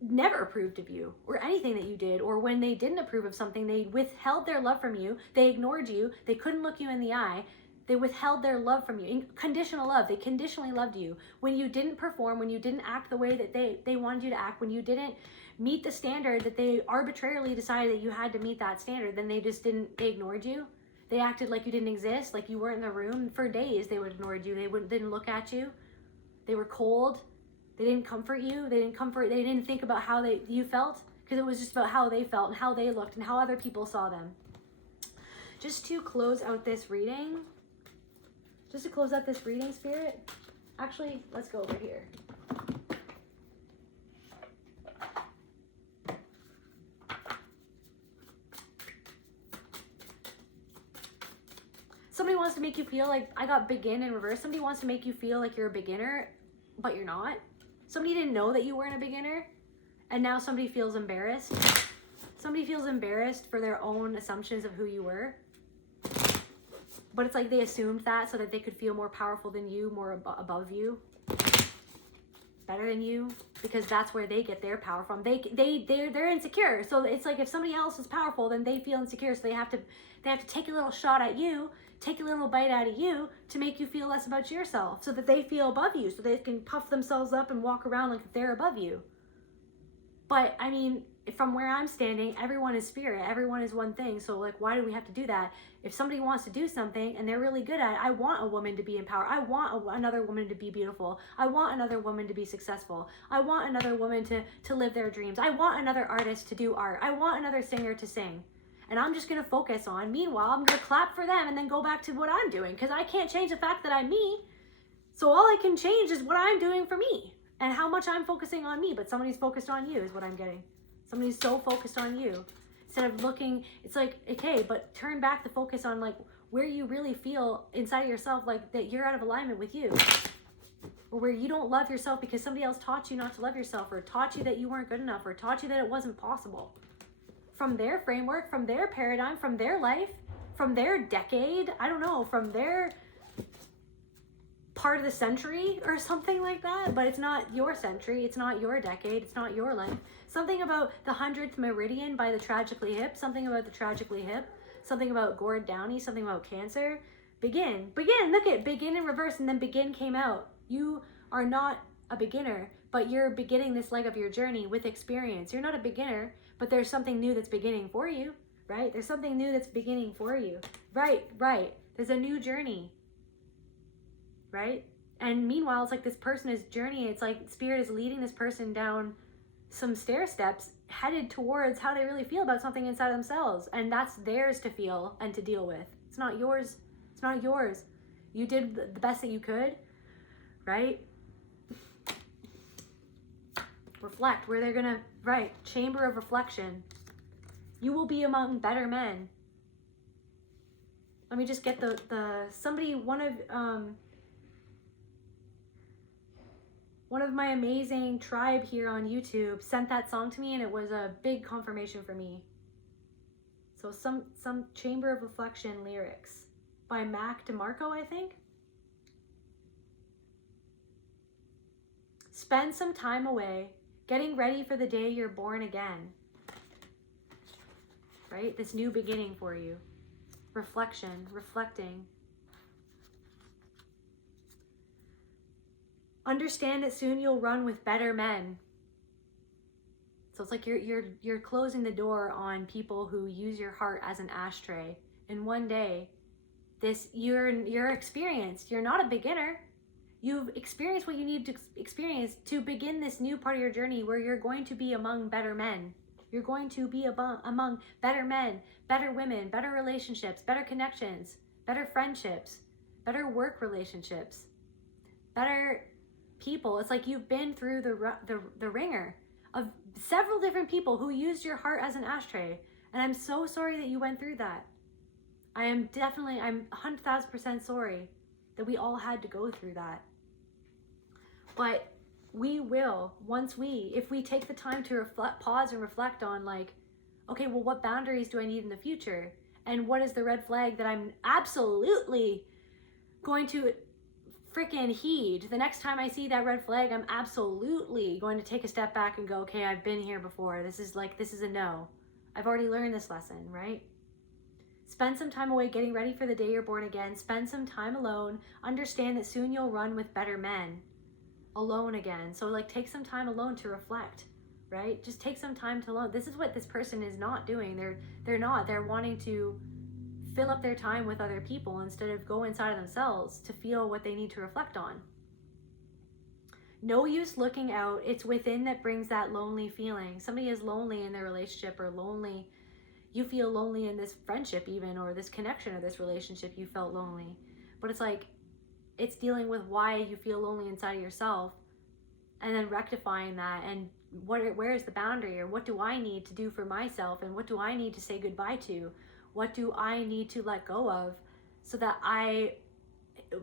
never approved of you or anything that you did, or when they didn't approve of something, they withheld their love from you, they ignored you, they couldn't look you in the eye, they withheld their love from you. Conditional love, they conditionally loved you. When you didn't perform, when you didn't act the way that they wanted you to act, when you didn't meet the standard that they arbitrarily decided that you had to meet that standard, then they ignored you. They acted like you didn't exist, like you weren't in the room. For days they would ignored you. They didn't look at you. They were cold. They didn't comfort you. They didn't think about how you felt, because it was just about how they felt and how they looked and how other people saw them. Just to close out this reading, Spirit, actually, let's go over here. Somebody wants to make you feel like, I got begin in reverse. Somebody wants to make you feel like you're a beginner, but you're not. Somebody didn't know that you weren't a beginner, and now somebody feels embarrassed. Somebody feels embarrassed for their own assumptions of who you were. But it's like they assumed that so that they could feel more powerful than you, more above you, better than you, because that's where they get their power from. They're insecure. So it's like if somebody else is powerful, then they feel insecure. So they have to take a little shot at you, take a little bite out of you to make you feel less about yourself, so that they feel above you, so they can puff themselves up and walk around like they're above you. But I mean, from where I'm standing, everyone is spirit, everyone is one thing. So like, why do we have to do that? If somebody wants to do something and they're really good at it, I want a woman to be in power. I want another woman to be beautiful. I want another woman to be successful. I want another woman to live their dreams. I want another artist to do art. I want another singer to sing. And I'm just going to focus on, meanwhile, I'm going to clap for them and then go back to what I'm doing, because I can't change the fact that I'm me. So all I can change is what I'm doing for me and how much I'm focusing on me. But somebody's focused on you is what I'm getting. Somebody's so focused on you. Instead of looking, it's like, okay, but turn back the focus on like where you really feel inside of yourself, like that you're out of alignment with you. Or where you don't love yourself because somebody else taught you not to love yourself, or taught you that you weren't good enough, or taught you that it wasn't possible. From their framework, from their paradigm, from their life, from their decade, I don't know, from their part of the century or something like that. But it's not your century, it's not your decade, it's not your life. Something about the 100th meridian by the Tragically Hip, something about the Tragically Hip, something about Gord Downie, something about cancer. Begin, look at begin in reverse, and then begin came out. You are not a beginner, but you're beginning this leg of your journey with experience. You're not a beginner, but there's something new that's beginning for you, right? There's something new that's beginning for you. Right. There's a new journey, right? And meanwhile, it's like this person is journeying. It's like spirit is leading this person down some stair steps headed towards how they really feel about something inside themselves. And that's theirs to feel and to deal with. It's not yours. It's not yours. You did the best that you could, right? Reflect where they're gonna, right, chamber of reflection. You will be among better men. Let me just get one of my amazing tribe here on YouTube sent that song to me, and it was a big confirmation for me. So some chamber of reflection lyrics by Mac DeMarco, I think. Spend some time away getting ready for the day you're born again. Right? This new beginning for you. Reflection, reflecting. Understand that soon you'll run with better men. So it's like you're closing the door on people who use your heart as an ashtray. And one day, you're experienced. You're not a beginner. You've experienced what you need to experience to begin this new part of your journey where you're going to be among better men. You're going to be among better men, better women, better relationships, better connections, better friendships, better work relationships, better people. It's like you've been through the ringer of several different people who used your heart as an ashtray. And I'm so sorry that you went through that. I'm 100,000% sorry that we all had to go through that. But we will, if we take the time to reflect, pause and reflect on like, okay, well, what boundaries do I need in the future? And what is the red flag that I'm absolutely going to freaking heed? The next time I see that red flag, I'm absolutely going to take a step back and go, okay, I've been here before. This is a no. I've already learned this lesson, right? Spend some time away getting ready for the day you're born again. Spend some time alone. Understand that soon you'll run with better men. Alone again. So like take some time alone to reflect, right? Just take some time to alone. This is what this person is not doing. They're wanting to fill up their time with other people instead of go inside of themselves to feel what they need to reflect on. No use looking out. It's within that brings that lonely feeling. Somebody is lonely in their relationship, or lonely. You feel lonely in this friendship even, or this connection or this relationship, you felt lonely. But it's like, it's dealing with why you feel lonely inside of yourself, and then rectifying that, and where is the boundary, or what do I need to do for myself, and what do I need to say goodbye to? What do I need to let go of, so that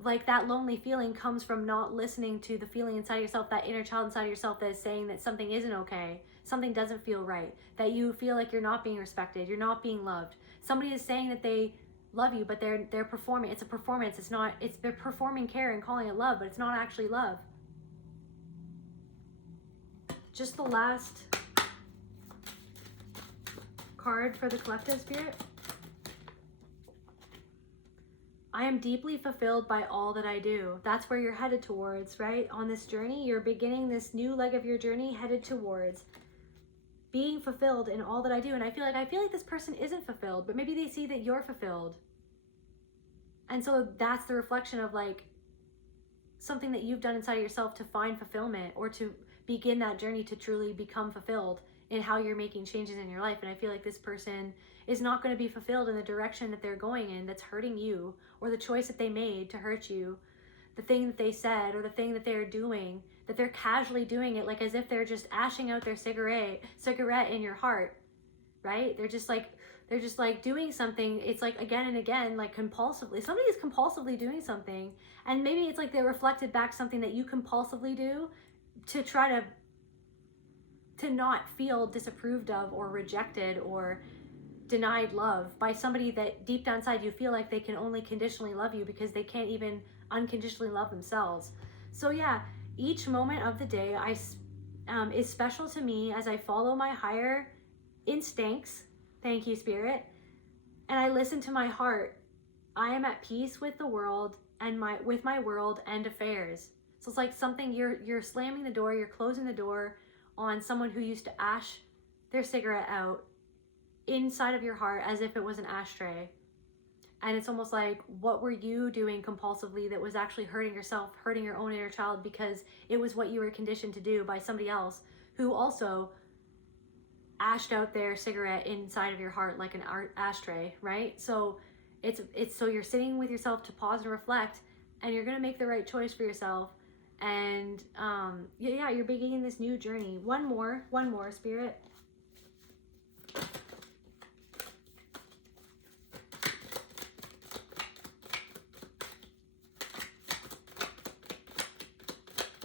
like that lonely feeling comes from not listening to the feeling inside yourself, that inner child inside yourself that is saying that something isn't okay, something doesn't feel right, that you feel like you're not being respected, you're not being loved. Somebody is saying that they love you, but they're performing. It's a performance. They're performing care and calling it love, but it's not actually love. Just the last card for the collective, Spirit. I am deeply fulfilled by all that I do. That's where you're headed towards, right? On this journey, you're beginning this new leg of your journey headed towards being fulfilled in all that I do. And I feel like this person isn't fulfilled, but maybe they see that you're fulfilled. And so that's the reflection of like something that you've done inside of yourself to find fulfillment, or to begin that journey to truly become fulfilled in how you're making changes in your life. And I feel like this person is not going to be fulfilled in the direction that they're going in that's hurting you, or the choice that they made to hurt you, the thing that they said, or the thing that they're doing, that they're casually doing it, like as if they're just ashing out their cigarette in your heart, right? They're just like doing something. It's like again and again, like compulsively. Somebody is compulsively doing something, and maybe it's like they reflected back something that you compulsively do to try to not feel disapproved of, or rejected, or denied love by somebody that deep down inside you feel like they can only conditionally love you, because they can't even unconditionally love themselves. So yeah, each moment of the day is special to me as I follow my higher instincts. Thank you, Spirit. And I listen to my heart. I am at peace with the world and with my world and affairs. So it's like something you're slamming the door, you're closing the door on someone who used to ash their cigarette out inside of your heart as if it was an ashtray. And it's almost like, what were you doing compulsively that was actually hurting yourself, hurting your own inner child, because it was what you were conditioned to do by somebody else who also ashed out their cigarette inside of your heart like an ashtray, right? So it's so you're sitting with yourself to pause and reflect, and you're gonna make the right choice for yourself. And yeah, you're beginning this new journey. One more, Spirit.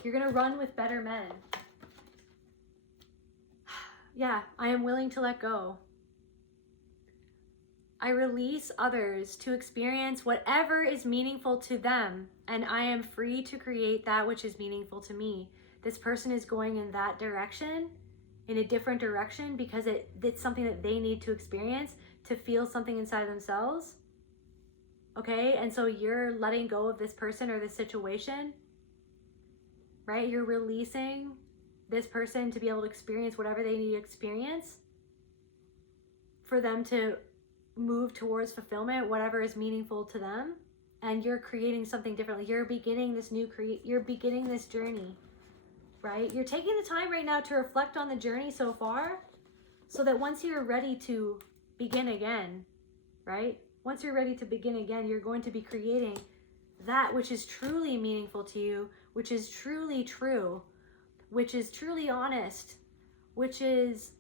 You're gonna run with better men. Yeah, I am willing to let go. I release others to experience whatever is meaningful to them, and I am free to create that which is meaningful to me. This person is going in that direction, in a different direction, because it's something that they need to experience to feel something inside of themselves. Okay, and so you're letting go of this person or this situation, right? You're releasing this person to be able to experience whatever they need to experience for them to move towards fulfillment, whatever is meaningful to them. And you're creating something differently. You're beginning this you're beginning this journey, right? You're taking the time right now to reflect on the journey so far, so that once you're ready to begin again, right? Once you're ready to begin again, you're going to be creating that which is truly meaningful to you, which is truly true, which is truly honest, which is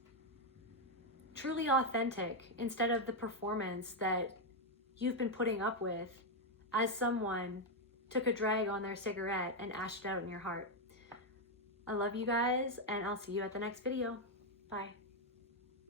truly authentic, instead of the performance that you've been putting up with as someone took a drag on their cigarette and ashed it out in your heart. I love you guys, and I'll see you at the next video. Bye.